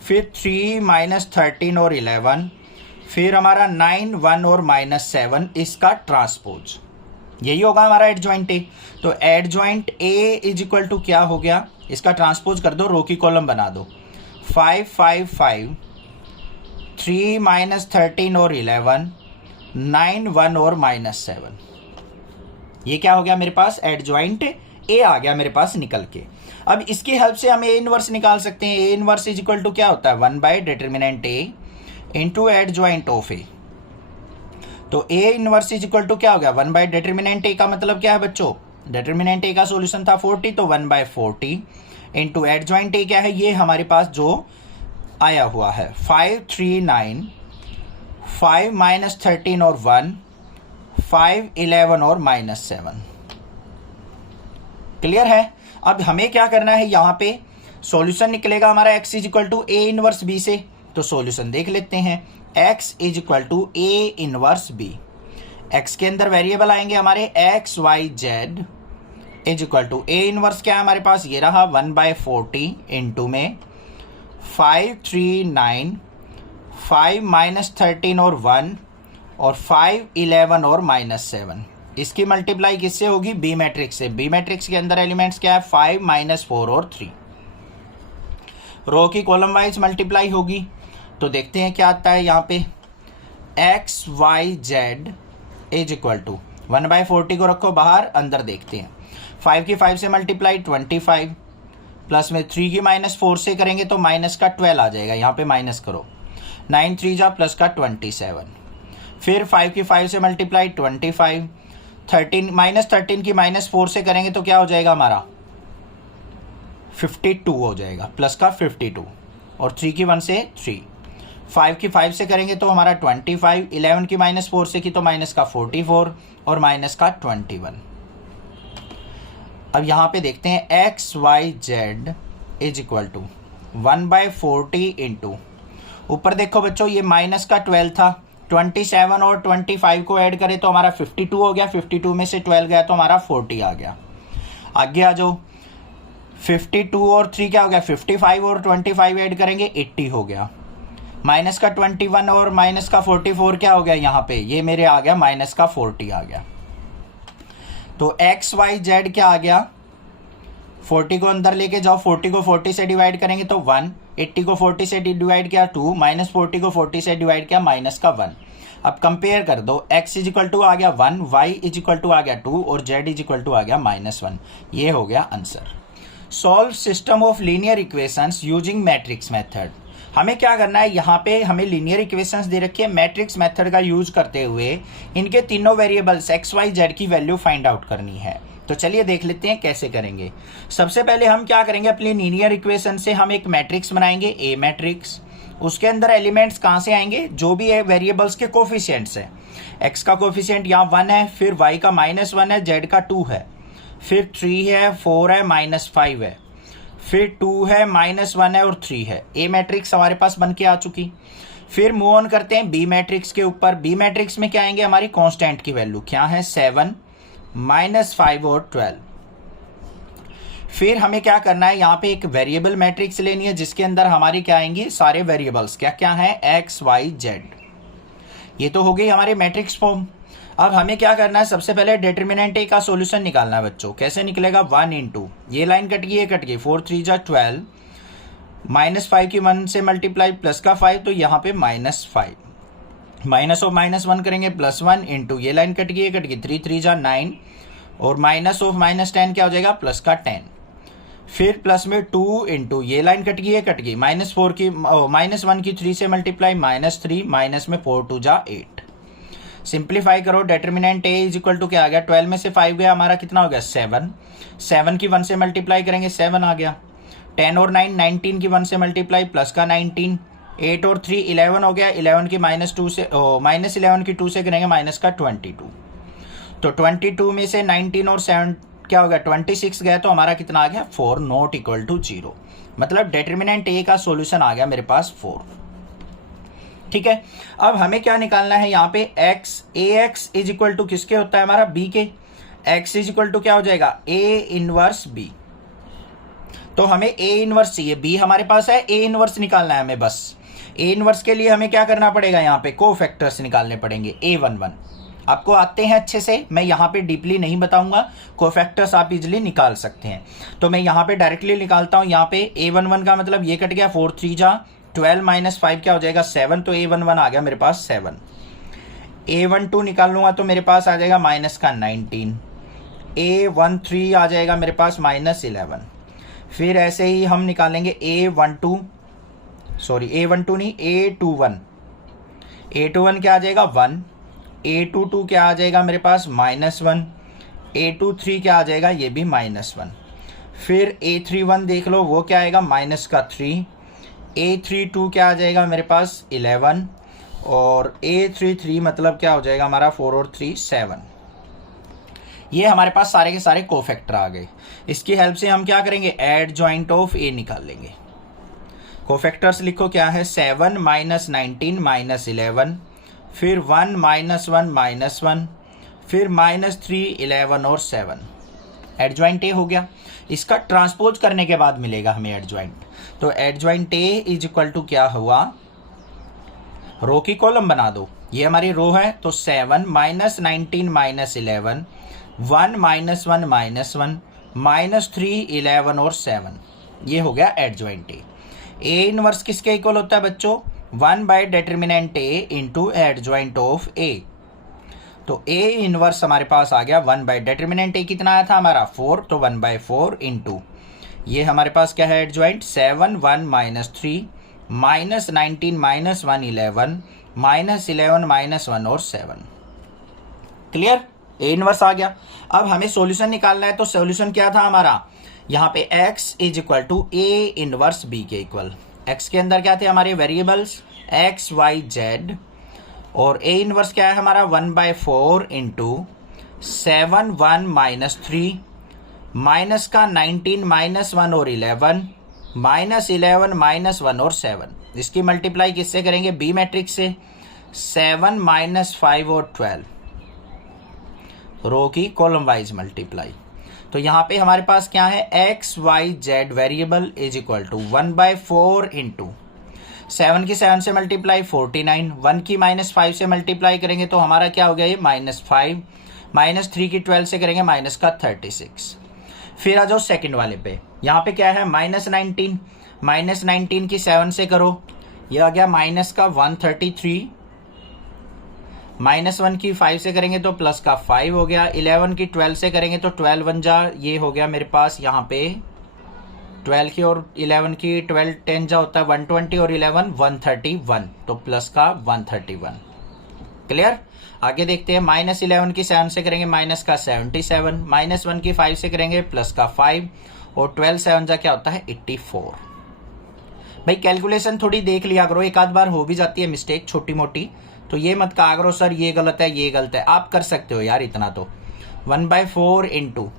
फिर 3 -13 और 11, फिर हमारा 9 1 और -7, इसका ट्रांसपोज। यही होगा हमारा एडजॉइंट ए। तो adjoint A is equal to क्या हो गया, इसका ट्रांसपोज कर दो, रो की कॉलम बना दो, 5 5 5 3 माइनस 13 और 11 9 1 और -7। ये क्या हो गया मेरे पास, एडजॉइंट ए आ गया मेरे पास निकल के। अब इसकी हेल्प से हम ए इनवर्स निकाल सकते हैं। A inverse is equal to क्या होता है, 1 by determinant A into adjoint of A. तो A inverse is equal to क्या हो गया, 1 बाय डिटर्मिनेंट ए का मतलब क्या है बच्चों, डिटर्मिनेंट ए का सॉल्यूशन था 40, तो 1 बाय 40 इंटू एडजॉइंट ए क्या है, ये हमारे पास जो आया हुआ है 5 3 9 5 माइनस 13 और 1 5 11 और -7। क्लियर है। अब हमें क्या करना है, यहाँ पे सॉल्यूशन निकलेगा हमारा x is equal to A inverse B से। तो सॉल्यूशन देख लेते हैं, x is equal to A inverse B. x के अंदर वेरिएबल आएंगे हमारे x y z is equal to A inverse क्या है हमारे पास, ये रहा 1 बाय 40 इंटू में 5 3 9 5 माइनस 13 और 1 और 5 11 और -7। इसकी मल्टीप्लाई किससे होगी, बी मैट्रिक्स से। बी मैट्रिक्स के अंदर एलिमेंट्स क्या है, 5 -4 और 3। रो की कॉलम वाइज मल्टीप्लाई होगी। तो देखते हैं क्या आता है यहाँ पे, X Y Z is equal to 1 by 40 को रखो बाहर, अंदर देखते हैं 5 की 5 से मल्टीप्लाई 25 प्लस में 3 की -4 से करेंगे तो माइनस का 12 आ जाएगा, यहाँ पे माइनस करो, 9 3 जा प्लस का 27। फिर 5 की 5 से मल्टीप्लाई 25, 13 -13 की -4 से करेंगे तो क्या हो जाएगा हमारा 52 हो जाएगा, प्लस का 52 और 3 की 1 से 3। 5 की 5 से करेंगे तो हमारा 25, 11 की -4 से की तो माइनस का 44 और माइनस का 21। अब यहाँ पे देखते हैं X Y Z is equal to 1 by 40 into, ऊपर देखो बच्चों ये माइनस का 12 था, 27 और 25 को ऐड करें तो हमारा 52 हो गया, 52 में से 12 गया तो हमारा 40 आ गया। आगे आ जाओ, 52 और 3 क्या हो गया, 55 और 25 ऐड करेंगे 80 हो गया, माइनस का 21 और माइनस का 44 क्या हो गया, यहाँ पे ये मेरे आ गया माइनस का 40 आ गया। तो एक्स वाई जेड क्या आ गया, 40 को अंदर लेके जाओ, 40 को 40 से डिवाइड करेंगे तो 1, 80 को 40 से डिवाइड किया 2, माइनस 40 को 40 से डिवाइड किया माइनस का 1। अब कंपेयर कर दो, x इज इक्वल टू आ गया 1, y इज इक्वल टू आ गया 2 और z इज इक्वल टू आ गया -1। ये हो गया answer. Solve system of linear equations using matrix method. हमें क्या करना है, यहाँ पे हमें लीनियर इक्वेशंस दे रखी है, मैट्रिक्स मेथड का यूज करते हुए इनके तीनों वेरिएबल्स x y z की वैल्यू फाइंड आउट करनी है। तो चलिए देख लेते हैं कैसे करेंगे। सबसे पहले हम क्या करेंगे, अपनी लीनियर इक्वेशन से हम एक मैट्रिक्स बनाएंगे, ए मैट्रिक्स। उसके अंदर एलिमेंट्स कहाँ से आएंगे, जो भी है वेरिएबल्स के कोफिशिएंट्स है। x का कोफिशिएंट यहाँ 1 है, फिर y का -1 है, z का 2 है, फिर 3 है, 4 है, -5 है, फिर 2 है, -1 है और 3 है। ए मैट्रिक्स हमारे पास बन के आ चुकी। फिर मूव ऑन करते हैं बी मैट्रिक्स के ऊपर। बी मैट्रिक्स में क्या आएंगे, हमारी कांस्टेंट की वैल्यू क्या है, 7, -5 और 12। फिर हमें क्या करना है, यहाँ पे एक वेरिएबल मैट्रिक्स लेनी है जिसके अंदर हमारी क्या आएंगी, सारे वेरिएबल्स क्या क्या हैं, एक्स वाई जेड। ये तो हो गई हमारी मैट्रिक्स फॉर्म। अब हमें क्या करना है, सबसे पहले डिटर्मिनेंट ए का सॉल्यूशन निकालना है बच्चों। कैसे निकलेगा, 1 इंटू, ये लाइन कट गई, ये कट गई, 4 3 जा 12, -5 की 1 से मल्टीप्लाई प्लस का 5 तो यहाँ पे -5, माइनस ऑफ -1 करेंगे +1 इंटू, ये लाइन कट गई, ये कट गई, 3 3 जा 9 और माइनस ऑफ -10 क्या हो जाएगा, प्लस का 10। फिर प्लस में 2 इंटू, ये लाइन कट गई, ये कट गई, -4 की -1 की 3 से मल्टीप्लाई -3, माइनस में 4 2 जा 8। सिंप्लीफाई करो, determinant A is equal to क्या आ गया, 12 में से 5 गया, हमारा कितना हो गया 7, 7 की 1 से मल्टीप्लाई करेंगे 7 आ गया, 10 और 9 19 की 1 से मल्टीप्लाई प्लस का 19, 8 और 3 11 हो गया, 11 की -2 से -11 की 2 से करेंगे माइनस का 22। तो 22 में से 19 और 7 क्या हो गया, 26 गया, तो हमारा कितना आ गया 4, नॉट इक्वल टू 0। मतलब डिटर्मिनेंट ए का सॉल्यूशन आ गया मेरे पास 4। ठीक है। अब हमें क्या निकालना है, यहाँ पे x, ax is equal to किसके होता है हमारा, b के। x इज इक्वल टू क्या हो जाएगा, a इनवर्स b। तो हमें a इनवर्स चाहिए, b हमारे पास है, a इनवर्स निकालना है हमें बस। a इनवर्स के लिए हमें क्या करना पड़ेगा, यहाँ पे कोफैक्टर्स निकालने पड़ेंगे, a11। आपको आते हैं अच्छे से, मैं यहाँ पे डीपली नहीं बताऊंगा, कोफैक्टर्स आप इजिली निकाल सकते हैं। तो मैं यहाँ पे डायरेक्टली निकालता हूँ। यहाँ पे A11 का मतलब ये कट गया, 4 3 जा 12 माइनस 5 क्या हो जाएगा 7, तो A11 आ गया मेरे पास 7। A12 निकाल लूंगा तो मेरे पास आ जाएगा माइनस का 19। A13 आ जाएगा मेरे पास माइनस 11। फिर ऐसे ही हम निकालेंगे A12 नहीं, A21 क्या आ जाएगा 1, A22 क्या आ जाएगा मेरे पास -1, A23 क्या आ जाएगा ये भी -1। फिर A31 देख लो वो क्या आएगा माइनस का 3, A32 क्या आ जाएगा मेरे पास 11 और A33 मतलब क्या हो जाएगा हमारा 4 और 3 7। ये हमारे पास सारे के सारे कोफैक्टर आ गए। इसकी हेल्प से हम क्या करेंगे, एडजॉइंट ऑफ A निकाल लेंगे। कोफैक्टर्स लिखो क्या है, 7 माइनस 19 माइनस 11, फिर 1 माइनस 1 माइनस 1, फिर -3 11 और 7। एडजॉइंट ए हो गया। इसका ट्रांसपोज करने के बाद मिलेगा हमें एडजॉइंट। तो adjoint A is equal to क्या हुआ, रो की कॉलम बना दो, ये हमारी रो है। तो 7 माइनस 19 माइनस 11, 1 माइनस 1 माइनस 1, -3 11 और 7, ये हो गया एडजॉइंट ए। ए इनवर्स किसके इक्वल होता है बच्चों, 1 by determinant A into adjoint of A. तो ए इनवर्स हमारे पास आ गया 1 बाय डिटर्मिनेंट ए कितना आया था हमारा 4, तो 1/4 इंटू ये हमारे पास क्या है एडजॉइंट 7 1 -3 -19 -1 11 -11 -1 और 7। क्लियर, ए इनवर्स आ गया। अब हमें सॉल्यूशन निकालना है। तो सॉल्यूशन क्या था हमारा, यहाँ पे x is equal to A inverse B के इक्वल। x के अंदर क्या थे हमारे वेरिएबल्स x y z, और ए इनवर्स क्या है हमारा 1/4 इंटू 7 1 -3 माइनस का 19 -1 और 11 -11 -1 और 7। इसकी मल्टीप्लाई किससे करेंगे, बी मैट्रिक्स से, 7 -5 और 12, रो की कॉलम वाइज मल्टीप्लाई। तो यहाँ पे हमारे पास क्या है x y z variable is equal to 1/4 into 7 की 7 से मल्टीप्लाई 49, 1 की -5 से मल्टीप्लाई करेंगे तो हमारा क्या हो गया ये -5, -3 की 12 से करेंगे माइनस का 36। फिर आ जाओ सेकंड वाले पे, यहाँ पे क्या है -19, -19 की 7 से करो, ये आ गया माइनस का 133, -1 की 5 से करेंगे तो प्लस का 5 हो गया, 11 की 12 से करेंगे तो 12 1 जा, ये हो गया मेरे पास यहाँ पे 12 की और 11 की 12 10 जा होता है 120 और 11 131, तो प्लस का 131। क्लियर, आगे देखते हैं। -11 की 7 से करेंगे माइनस का 77, -1 की 5 से करेंगे प्लस का 5 और 12 7 जा क्या होता है 84। भाई कैलकुलेशन थोड़ी देख लिया करो, एक आध बार हो भी जाती है मिस्टेक छोटी मोटी, तो ये मत कहा करो सर ये गलत है ये गलत है, आप कर सकते हो यार इतना। तो 1/4 इंटू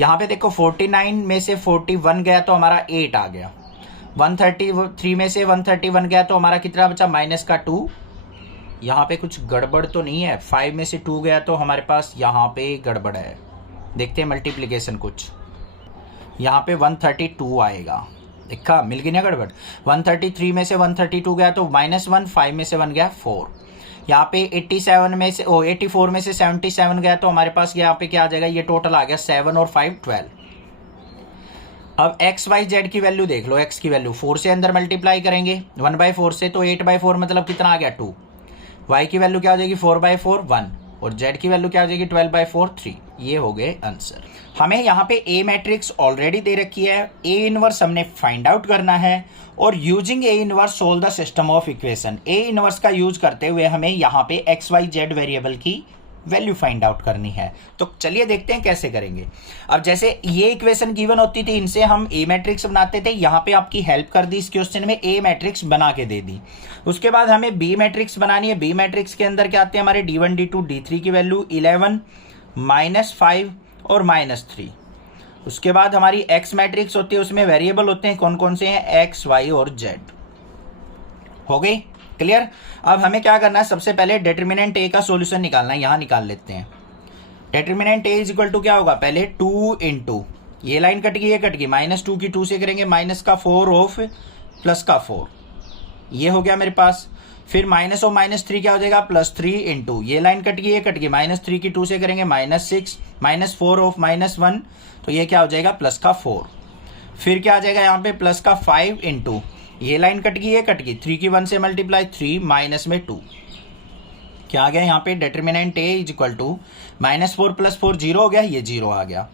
यहाँ पे देखो 49 में से 41 गया तो हमारा 8 आ गया, 133 में से 131 गया तो हमारा कितना बचा -2। यहाँ पे कुछ गड़बड़ तो नहीं है, 5 में से 2 गया तो हमारे पास यहाँ पे गड़बड़ है। देखते हैं मल्टीप्लिकेशन, कुछ यहाँ पे 132 आएगा, देखा मिल गई ना गड़बड़। 133 में से 132 गया तो -1, 5 में से 1 गया 4। यहाँ पे 84 में से 77 गया तो हमारे पास यहाँ पे क्या आ जाएगा, ये टोटल आ गया 7 और 5 12। अब x y z की वैल्यू देख लो, x की वैल्यू 4 से अंदर मल्टीप्लाई करेंगे 1/4 से, तो 8/4 मतलब कितना आ गया 2। y की वैल्यू क्या हो जाएगी 4/4 1, और z की वैल्यू क्या हो जाएगी 12/4 3। ये हो गए आंसर। हमें यहाँ पे ए मैट्रिक्स ऑलरेडी दे रखी है, ए इनवर्स हमने फाइंड आउट करना है, और using A inverse solve the system of equation. A inverse का यूज करते हुए हमें यहाँ पे एक्स वाई जेड वेरिएबल की वैल्यू फाइंड आउट करनी है। तो चलिए देखते हैं कैसे करेंगे। अब जैसे ये इक्वेशन गिवन होती थी, इनसे हम ए मैट्रिक्स बनाते थे, यहाँ पे आपकी हेल्प कर दी इस क्वेश्चन में, ए मैट्रिक्स बना के दे दी। उसके बाद हमें बी मैट्रिक्स बनानी है। बी मैट्रिक्स के अंदर क्या आते हैं हमारे D1 D2 D3 की वैल्यू 11 -5 और -3। उसके बाद हमारी एक्स मैट्रिक्स होती है, उसमें वेरिएबल होते हैं, कौन कौन से हैं, एक्स वाई और जेड। हो गई क्लियर। अब हमें क्या करना है, सबसे पहले डिटर्मिनेंट ए का सॉल्यूशन निकालना है, यहां निकाल लेते हैं। Determinant A is equal to क्या होगा, पहले 2 इंटू ये लाइन कट गई, ये कट गई, -2 की 2 से करेंगे -4 ऑफ +4, ये हो गया मेरे पास। फिर माइनस ऑफ -3 क्या हो जाएगा, +3 इंटू ये लाइन कट गई, ये कट गई, -3 की 2 से करेंगे -6, -4 ऑफ -1 तो ये क्या हो जाएगा +4। फिर क्या आ जाएगा यहाँ पे +5 इंटू ये लाइन कट गई, ये कट गई, 3 की 1 से मल्टीप्लाई 3 माइनस में 2 क्या आ गया यहाँ पे determinant A is equal to -4 + 4 0 हो गया, ये 0 आ गया।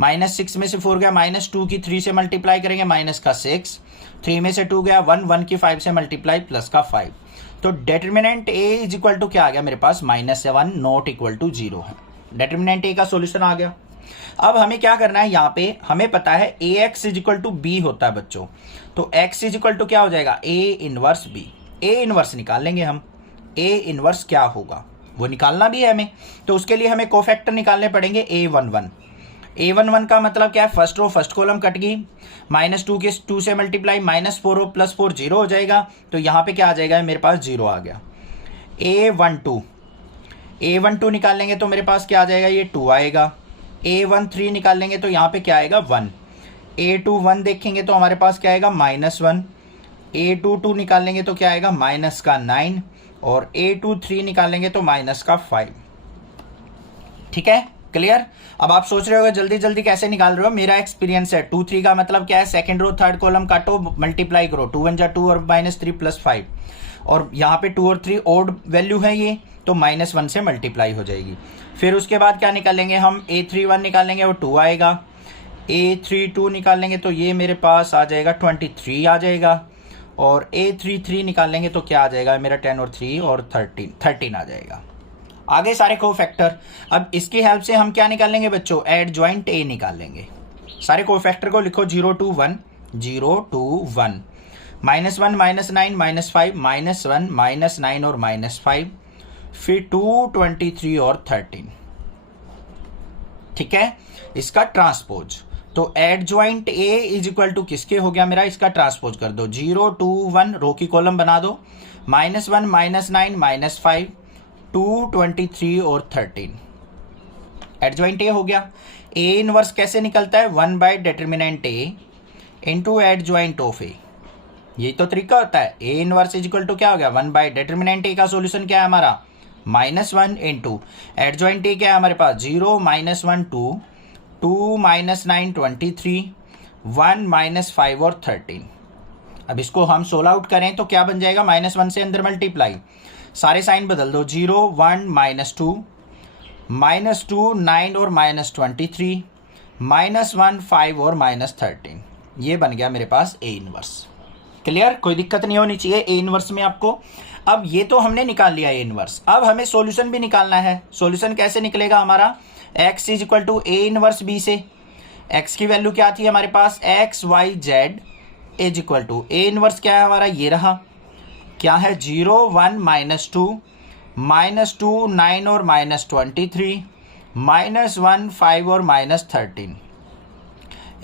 -6 में से 4 गया, -2 की 3 से मल्टीप्लाई करेंगे -6, 3 में से 2 गया 1, 1 की 5 से मल्टीप्लाई +5। तो determinant A is equal to क्या आ गया मेरे पास -1 नॉट इक्वल टू 0 है। डिटर्मिनेंट ए का सोल्यूशन आ गया। अब हमें क्या करना है, यहाँ पे हमें पता है ax is equal to B होता है बच्चों, तो x इज इक्वल टू क्या हो जाएगा a inverse b। a inverse निकाल लेंगे हम, a इनवर्स क्या होगा वो निकालना भी है हमें, तो उसके लिए हमें कोफैक्टर निकालने पड़ेंगे a11। a11 का मतलब क्या है, first row first column cut गई, -2 के 2 से मल्टीप्लाई -4 +4 0 हो जाएगा, तो यहाँ पे क्या आ जाएगा मेरे पास 0 आ गया। a12 निकाल लेंगे तो मेरे पास क्या आ जाएगा, ये 2 आएगा। a13 निकाल लेंगे तो यहाँ पे क्या आएगा 1। a21 देखेंगे तो हमारे पास क्या आएगा -1। a22 निकाल लेंगे तो क्या आएगा -9 और a23 निकालेंगे तो -5। ठीक है, क्लियर। अब आप सोच रहे होगा जल्दी जल्दी कैसे निकाल रहे हो, मेरा एक्सपीरियंस है 2 3 का मतलब क्या है, सेकंड रो थर्ड कॉलम काटो मल्टीप्लाई करो, 2 1 जा 2 और -3 + 5 और यहाँ पे 2 और 3 ओड वैल्यू है ये, तो -1 से मल्टीप्लाई हो जाएगी। फिर उसके बाद क्या निकालेंगे हम, a31 निकालेंगे वो 2 आएगा, a32 निकालेंगे तो ये मेरे पास आ जाएगा 23 आ जाएगा, और a33 निकालेंगे तो क्या आ जाएगा मेरा 10 और 3 और 13 आ जाएगा। आगे सारे कोफैक्टर, अब इसकी हेल्प से हम क्या निकालेंगे बच्चों, एडजॉइंट ए निकालेंगे। सारे कोफैक्टर को लिखो 0 2 1 -1 -9 -5 -1 -9 और -5, फिर 2 23 और 13। ठीक है, इसका ट्रांसपोज, तो adjoint A is equal to किसके हो गया मेरा, इसका ट्रांसपोज कर दो, 0 2 1 रो की कॉलम बना दो, -1 -9 -5 2 23 और 13। एडजॉइंट ए हो गया। ए इनवर्स कैसे निकलता है, 1 by determinant A into adjoint of A, यही तो तरीका होता है। A inverse is equal to क्या हो गया, 1 बाय डिटर्मिनेंट ए का सोल्यूशन क्या है हमारा -1 इंटू एडजॉइंट ए क्या है हमारे पास 0 -1 2 2 -9 23 1 -5 और 13। अब इसको हम सोल्व आउट करें तो क्या बन जाएगा, -1 से अंदर मल्टीप्लाई, सारे साइन बदल दो, 0 1 -2 -2 9 और -23 -1 5 और -13, ये बन गया मेरे पास ए इनवर्स। क्लियर, कोई दिक्कत नहीं होनी चाहिए ए इनवर्स में आपको। अब ये तो हमने निकाल लिया ए इनवर्स, अब हमें सॉल्यूशन भी निकालना है। सॉल्यूशन कैसे निकलेगा हमारा, x is equal to A inverse B से, x की वैल्यू क्या थी हमारे पास, x y z is equal to A inverse क्या है हमारा, ये रहा, क्या है 0 1 -2 -2 9 और -23 -1 5 और -13।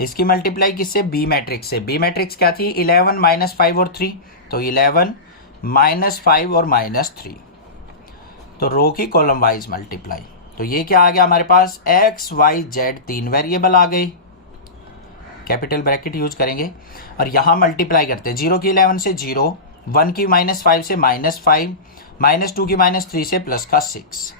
इसकी मल्टीप्लाई किससे, बी मैट्रिक्स से। बी मैट्रिक्स क्या थी, 11 -5 और 3, तो 11 -5 और -3, तो रो की कॉलम वाइज मल्टीप्लाई, तो ये क्या आ गया हमारे पास, x y z 3 वेरिएबल आ गई, कैपिटल ब्रैकेट यूज करेंगे और यहाँ मल्टीप्लाई करते हैं, 0 की 11 से 0, 1 की -5 से -5, -2 की -3 से +6,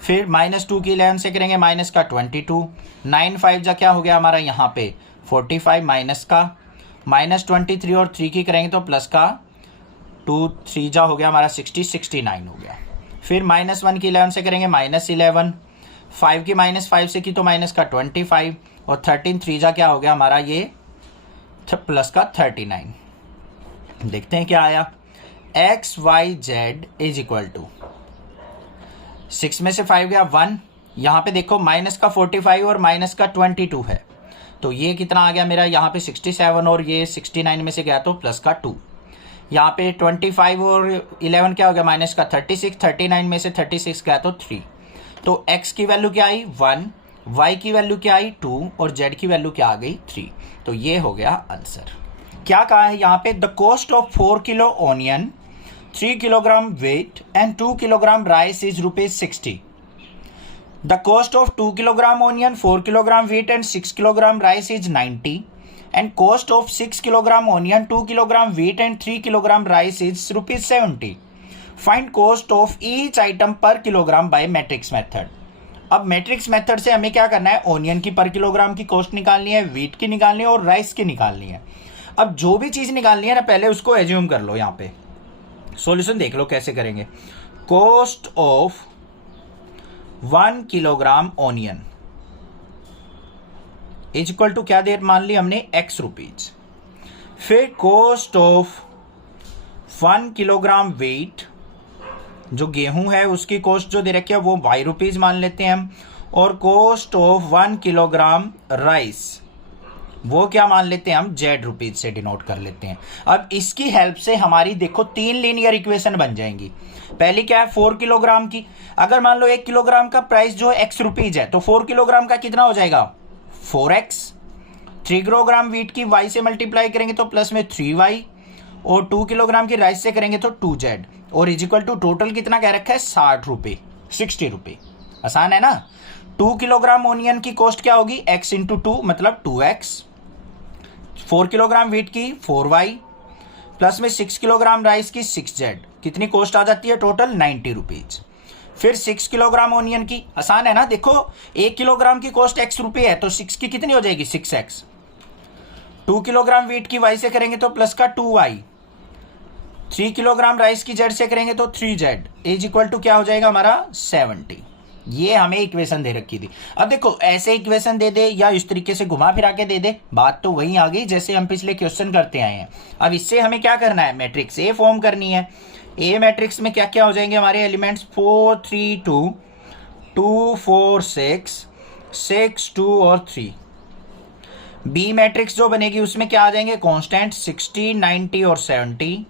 फिर -2 की 11 से करेंगे -22, 9 5 जा क्या हो गया हमारा यहाँ पे 45 माइनस का, -23 और 3 की करेंगे तो +2 3 जा हो गया हमारा 60 69 हो गया। फिर -1 की 11 से करेंगे -11, 5 की -5 से की तो -25 और 13 3 जा क्या हो गया हमारा ये +39। देखते हैं क्या आया, x y z is equal to 6 में से 5 गया 1, यहाँ पे देखो -45 और -22 है, तो ये कितना आ गया मेरा यहाँ पे 67 और ये 69 में से गया तो +2, यहाँ पे 25 और 11 क्या हो गया -36, 39 में से 36 गया तो 3, तो x की वैल्यू क्या आई 1, y की वैल्यू क्या आई 2 और z की वैल्यू क्या आ गई 3, तो ये हो गया आंसर। क्या कहा है यहाँ पे, the cost of 4 kilo onion 3 kilogram weight and 2 kilogram rice is ₹60। The cost of 2 kilogram onion 4 kilogram wheat and 6 kilogram rice is 90 and cost of 6 kilogram onion 2 kilogram wheat and 3 kilogram rice is ₹70. Find cost of each item पर kilogram bye matrix method. अब matrix method से हमें क्या करना है, onion की पर kilogram की कॉस्ट निकालनी है, व्हीट की निकालनी है और राइस की निकालनी है। अब जो भी चीज निकालनी है ना, पहले उसको एज्यूम कर लो। यहां पे सॉल्यूशन देख लो कैसे करेंगे। Cost of 1 kilogram onion is equal to क्या देर मान ली हमने, x रुपीज। फिर कॉस्ट ऑफ 1 किलोग्राम वेट, जो गेहूं है उसकी कॉस्ट जो दे रखी है वो y रुपीज मान लेते हैं हम। और कॉस्ट ऑफ 1 किलोग्राम राइस, वो क्या मान लेते हैं हम, z रुपीज से डिनोट कर लेते हैं। अब इसकी हेल्प से हमारी देखो 3 लीनियर इक्वेशन बन जाएंगी। पहली क्या है, 4 किलोग्राम की। अगर मान लो 1 किलोग्राम का प्राइस जो है x रुपीज है, तो 4 किलोग्राम का कितना हो जाएगा, 4x। 3 किलोग्राम व्हीट की y से मल्टीप्लाई करेंगे तो प्लस में 3y, और 2 किलोग्राम की राइस से करेंगे तो 2z, और इज इक्वल टू टोटल कितना कह रखा है, 60 रुपए, 60 रुपए। आसान है ना। 2 किलोग्राम ओनियन की कॉस्ट क्या होगी, x इंटू 2 मतलब 2x। 4 किलोग्राम व्हीट की 4y, प्लस में 6 किलोग्राम राइस की 6z, कितनी कॉस्ट आ जाती है टोटल, 90 रुपीज। फिर 6 किलोग्राम ओनियन की, आसान है ना, देखो 1 किलोग्राम की कॉस्ट x रुपये है, तो 6 की कितनी हो जाएगी, 6x। 2 किलोग्राम व्हीट की y से करेंगे तो प्लस का 2y। 3 किलोग्राम राइस की z से करेंगे तो 3z, इज इक्वल टू क्या हो जाएगा हमारा, 70। ये हमें इक्वेशन दे रखी थी। अब देखो ऐसे इक्वेशन दे दे या इस तरीके से घुमा फिरा के दे दे, बात तो वही आ गई जैसे हम पिछले क्वेश्चन करते आए हैं। अब इससे हमें क्या करना है, मैट्रिक्स ए फॉर्म करनी है। ए मैट्रिक्स में क्या क्या हो जाएंगे हमारे एलिमेंट्स, 4 3 2, 2 4 6, 6 2 और 3। बी मैट्रिक्स जो बनेगी उसमें क्या आ जाएंगे, कांस्टेंट 60 90 और 70।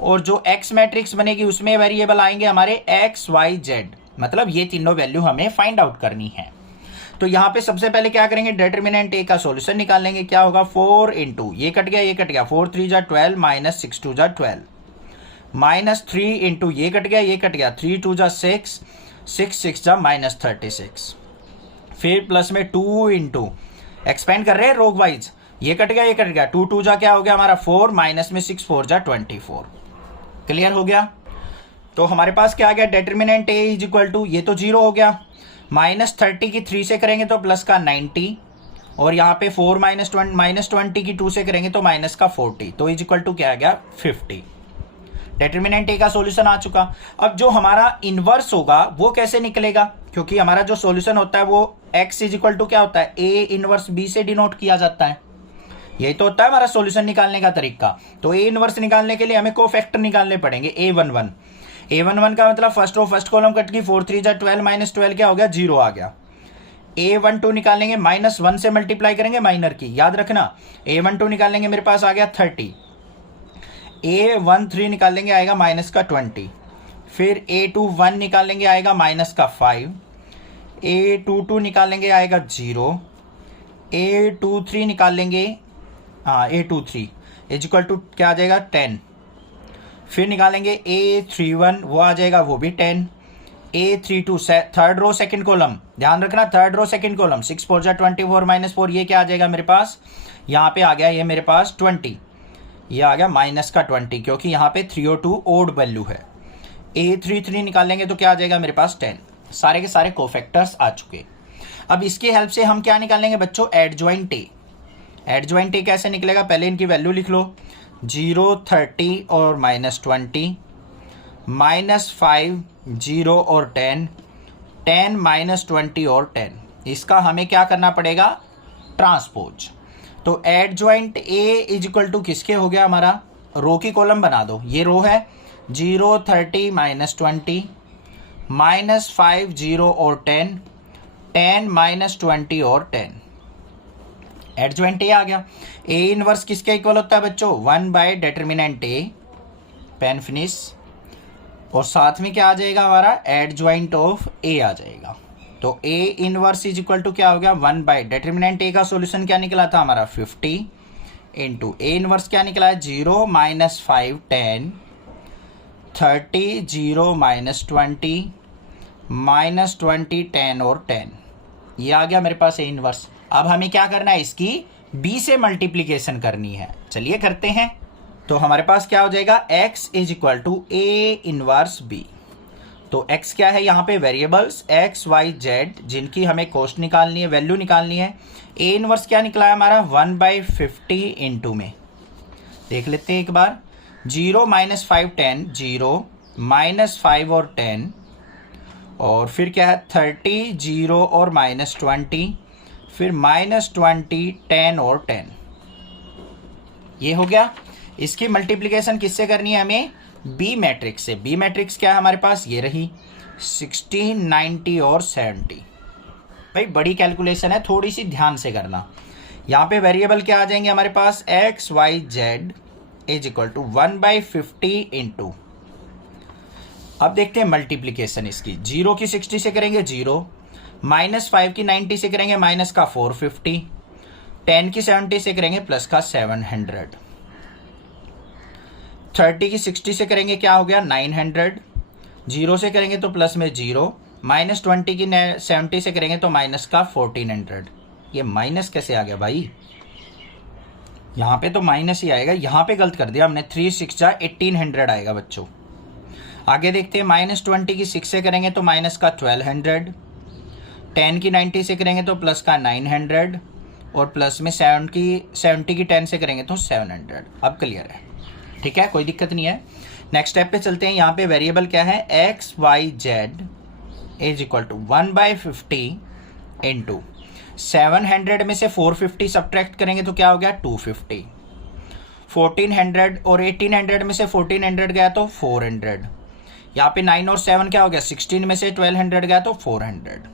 और जो एक्स मैट्रिक्स बनेगी उसमें वेरिएबल आएंगे हमारे एक्स वाई जेड, मतलब ये तीनों वैल्यू हमें फाइंड आउट करनी है। तो यहाँ पे सबसे पहले क्या करेंगे, डिटर्मिनेंट ए का सॉल्यूशन निकालेंगे। क्या होगा, 4 इंटू ये कट गया 4 3 जा 12 माइनस 6 2 जा 12, माइनस 3 इंटू ये कट गया 3 2 जा 6 6 6 जा माइनस 36। फिर प्लस में 2 इंटू, एक्सपेंड कर रहे हैं रोग वाइज, ये कट गया 2 2 जा क्या हो गया हमारा 4, माइनस में 6 4 जा 24। क्लियर हो गया। तो हमारे पास क्या आ गया, determinant A is equal to, ये तो 0 हो गया, माइनस 30 की 3 से करेंगे तो प्लस का 90, और यहाँ पे 4 माइनस 20 की 2 से करेंगे तो माइनस का 40, तो इज इक्वल टू क्या आ गया 50। डिटर्मिनेंट ए का सॉल्यूशन आ चुका। अब जो हमारा इनवर्स होगा वो कैसे निकलेगा, क्योंकि हमारा जो सॉल्यूशन होता है वो x इज इक्वल टू क्या होता है, ए इनवर्स बी से डिनोट किया जाता है। यही तो होता है हमारा सॉल्यूशन निकालने का तरीका। तो ए इनवर्स निकालने के लिए हमें कोफैक्टर निकालने पड़ेंगे, a11। a11 का मतलब first row first column cut की 4 3 जा 12 माइनस 12 क्या हो गया, 0 आ गया। a12 निकालेंगे, माइनस 1 से मल्टीप्लाई करेंगे माइनर की, याद रखना। a12 निकालेंगे, मेरे पास आ गया 30। a13 निकालेंगे, आएगा माइनस का 20। फिर a21 निकालेंगे, आएगा माइनस का 5। a22 निकालेंगे, आएगा 0। a23 निकालेंगे, हाँ a23 इज इक्वल टू क्या आ जाएगा 10। फिर निकालेंगे a31, वो आ जाएगा वो भी 10। a32 third row second column, ध्यान रखना थर्ड रो सेकंड कॉलम, 6 4 जा 24 माइनस 4, ये क्या आ जाएगा मेरे पास, यहाँ पे आ गया ये मेरे पास 20, ये आ गया माइनस का 20, क्योंकि यहाँ पे 3 और 2 ओड वैल्यू है। a33 निकालेंगे तो क्या आ जाएगा मेरे पास 10। सारे के सारे कोफैक्टर्स आ चुके। अब इसकी हेल्प से हम क्या निकालेंगे बच्चों, एडजॉइंट ए। एडजॉइंट ए कैसे निकलेगा, पहले इनकी वैल्यू लिख लो, 0 30 और माइनस 20, माइनस 5 0 और 10, 10 माइनस 20 और 10। इसका हमें क्या करना पड़ेगा, ट्रांसपोज। तो adjoint A is equal to किसके हो गया हमारा, रो की कॉलम बना दो, ये रो है 0 30 माइनस 20, माइनस 5 0 और 10, 10 माइनस 20 और 10। एडजॉइंट ए आ गया। ए इनवर्स किसके इक्वल होता है बच्चों, 1 by determinant A, pen finish, और साथ में क्या आ जाएगा हमारा, एडजॉइंट ऑफ ए आ जाएगा। तो A inverse is equal to क्या हो गया, 1 बाय डिटर्मिनेंट ए का सॉल्यूशन क्या निकला था हमारा 50, इंटू ए इनवर्स क्या निकला है 0 माइनस 5 10, 30 0 माइनस 20, माइनस 20 10 और 10। ये आ गया मेरे पास ए इनवर्स। अब हमें क्या करना है, इसकी बी से मल्टीप्लीकेशन करनी है। चलिए करते हैं। तो हमारे पास क्या हो जाएगा, x is equal to A inverse b। तो x क्या है यहाँ पे, वेरिएबल्स x y z जिनकी हमें कॉस्ट निकालनी है, वैल्यू निकालनी है। a इनवर्स क्या निकला है हमारा, 1/50 इंटू में देख लेते हैं एक बार। 0 - 5 10, 0 -5 और 10, और फिर क्या है 30, 0 और -20, फिर -20, 10 और 10। ये हो गया। इसकी मल्टीप्लिकेशन किससे करनी है हमें, बी मैट्रिक्स से। बी मैट्रिक्स क्या है हमारे पास, ये रही 16, 90 और 70। भाई बड़ी कैलकुलेशन है, थोड़ी सी ध्यान से करना। यहाँ पे वेरिएबल क्या आ जाएंगे हमारे पास, x y z is equal to 1/50 into. अब देखते हैं मल्टीप्लीकेशन इसकी। 0 की 60 से करेंगे 0, -5 की 90 से करेंगे माइनस का 450, 10 की 70 से करेंगे प्लस का 700, 30 की 60 से करेंगे क्या हो गया 900, 0 से करेंगे तो प्लस में 0, -20 की 70 से करेंगे तो माइनस का 1400। ये माइनस कैसे आ गया भाई, यहाँ पे तो माइनस ही आएगा, यहाँ पे गलत कर दिया हमने। 3 6 जा 1800 आएगा बच्चों। आगे देखते हैं, -20 की 6 से करेंगे तो माइनस का 1200, 10 की 90 से करेंगे तो प्लस का 900, और प्लस में 70 की 10 से करेंगे तो 700। अब क्लियर है, ठीक है, कोई दिक्कत नहीं है। नेक्स्ट स्टेप पे चलते हैं। यहाँ पे वेरिएबल क्या है, x y z is equal to 1/50 into 700 में से 450 सब्ट्रैक्ट करेंगे तो क्या हो गया 250, 1400 और 1800 में से 1400 गया तो 400। यहाँ पे 9 और 7 क्या हो गया, 16 में से 1200 गया तो 400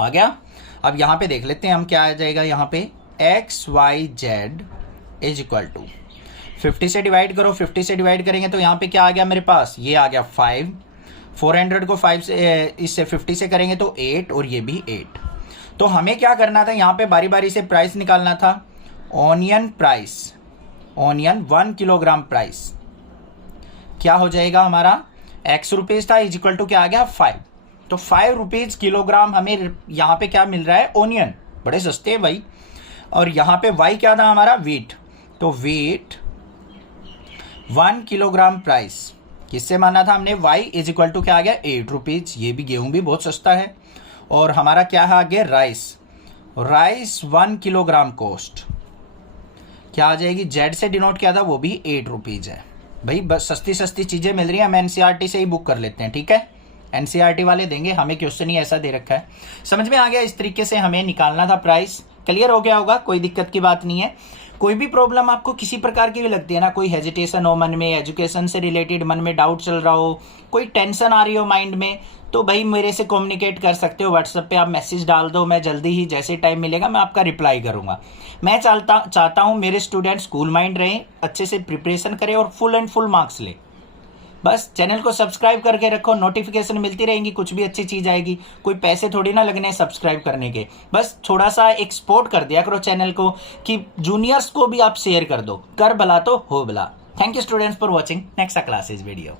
आ गया। अब यहाँ पे देख लेते हैं हम क्या आ जाएगा यहाँ पे, x y z is equal to 50 से डिवाइड करो, 50 से डिवाइड करेंगे तो यहाँ पे क्या आ गया मेरे पास, ये आ गया 5, 400 को 5 से इससे 50 से करेंगे तो 8, और ये भी 8। तो हमें क्या करना था, यहाँ पे बारी बारी से प्राइस निकालना था। Onion price, onion 1 kilogram price क्या हो जाएगा हमारा, x रुपीज था, इज इक्वल टू क्या आ गया 5। तो 5 रुपीज किलोग्राम हमें यहाँ पे क्या मिल रहा है, ऑनियन, बड़े सस्ते हैं भाई। और यहाँ पे y क्या था हमारा, वीट। तो वीट 1 किलोग्राम प्राइस किससे माना था हमने, y इज इक्वल टू क्या आ गया 8 रुपीज। ये भी गेहूं भी बहुत सस्ता है। और हमारा क्या है आगे, राइस, राइस 1 किलोग्राम कॉस्ट क्या आ जाएगी, z से डिनोट किया था, वो भी 8 रुपीज है। भाई बस सस्ती सस्ती चीजें मिल रही हैं, हम एनसीईआरटी से ही बुक कर लेते हैं, ठीक है। एनसीईआरटी वाले देंगे हमें, क्वेश्चन ही ऐसा दे रखा है। समझ में आ गया, इस तरीके से हमें निकालना था प्राइस। क्लियर हो गया होगा, कोई दिक्कत की बात नहीं है। कोई भी प्रॉब्लम आपको किसी प्रकार की भी लगती है ना, कोई हेजिटेशन हो मन में, एजुकेशन से रिलेटेड मन में डाउट चल रहा हो, कोई टेंशन आ रही हो माइंड में, तो भाई मेरे से कम्युनिकेट कर सकते हो। व्हाट्सएप पे आप मैसेज डाल दो, मैं जल्दी ही जैसे टाइम मिलेगा मैं आपका रिप्लाई करूंगा। मैं चाहता हूं मेरे स्टूडेंट स्कूल माइंड रहें, अच्छे से प्रिपरेशन करें और फुल एंड फुल मार्क्स ले। बस चैनल को सब्सक्राइब करके रखो, नोटिफिकेशन मिलती रहेंगी, कुछ भी अच्छी चीज आएगी। कोई पैसे थोड़ी ना लगने सब्सक्राइब करने के, बस थोड़ा सा एक सपोर्ट कर दिया करो चैनल को, कि जूनियर्स को भी आप शेयर कर दो, कर भला तो हो भला। Thank you students for watching next classes video.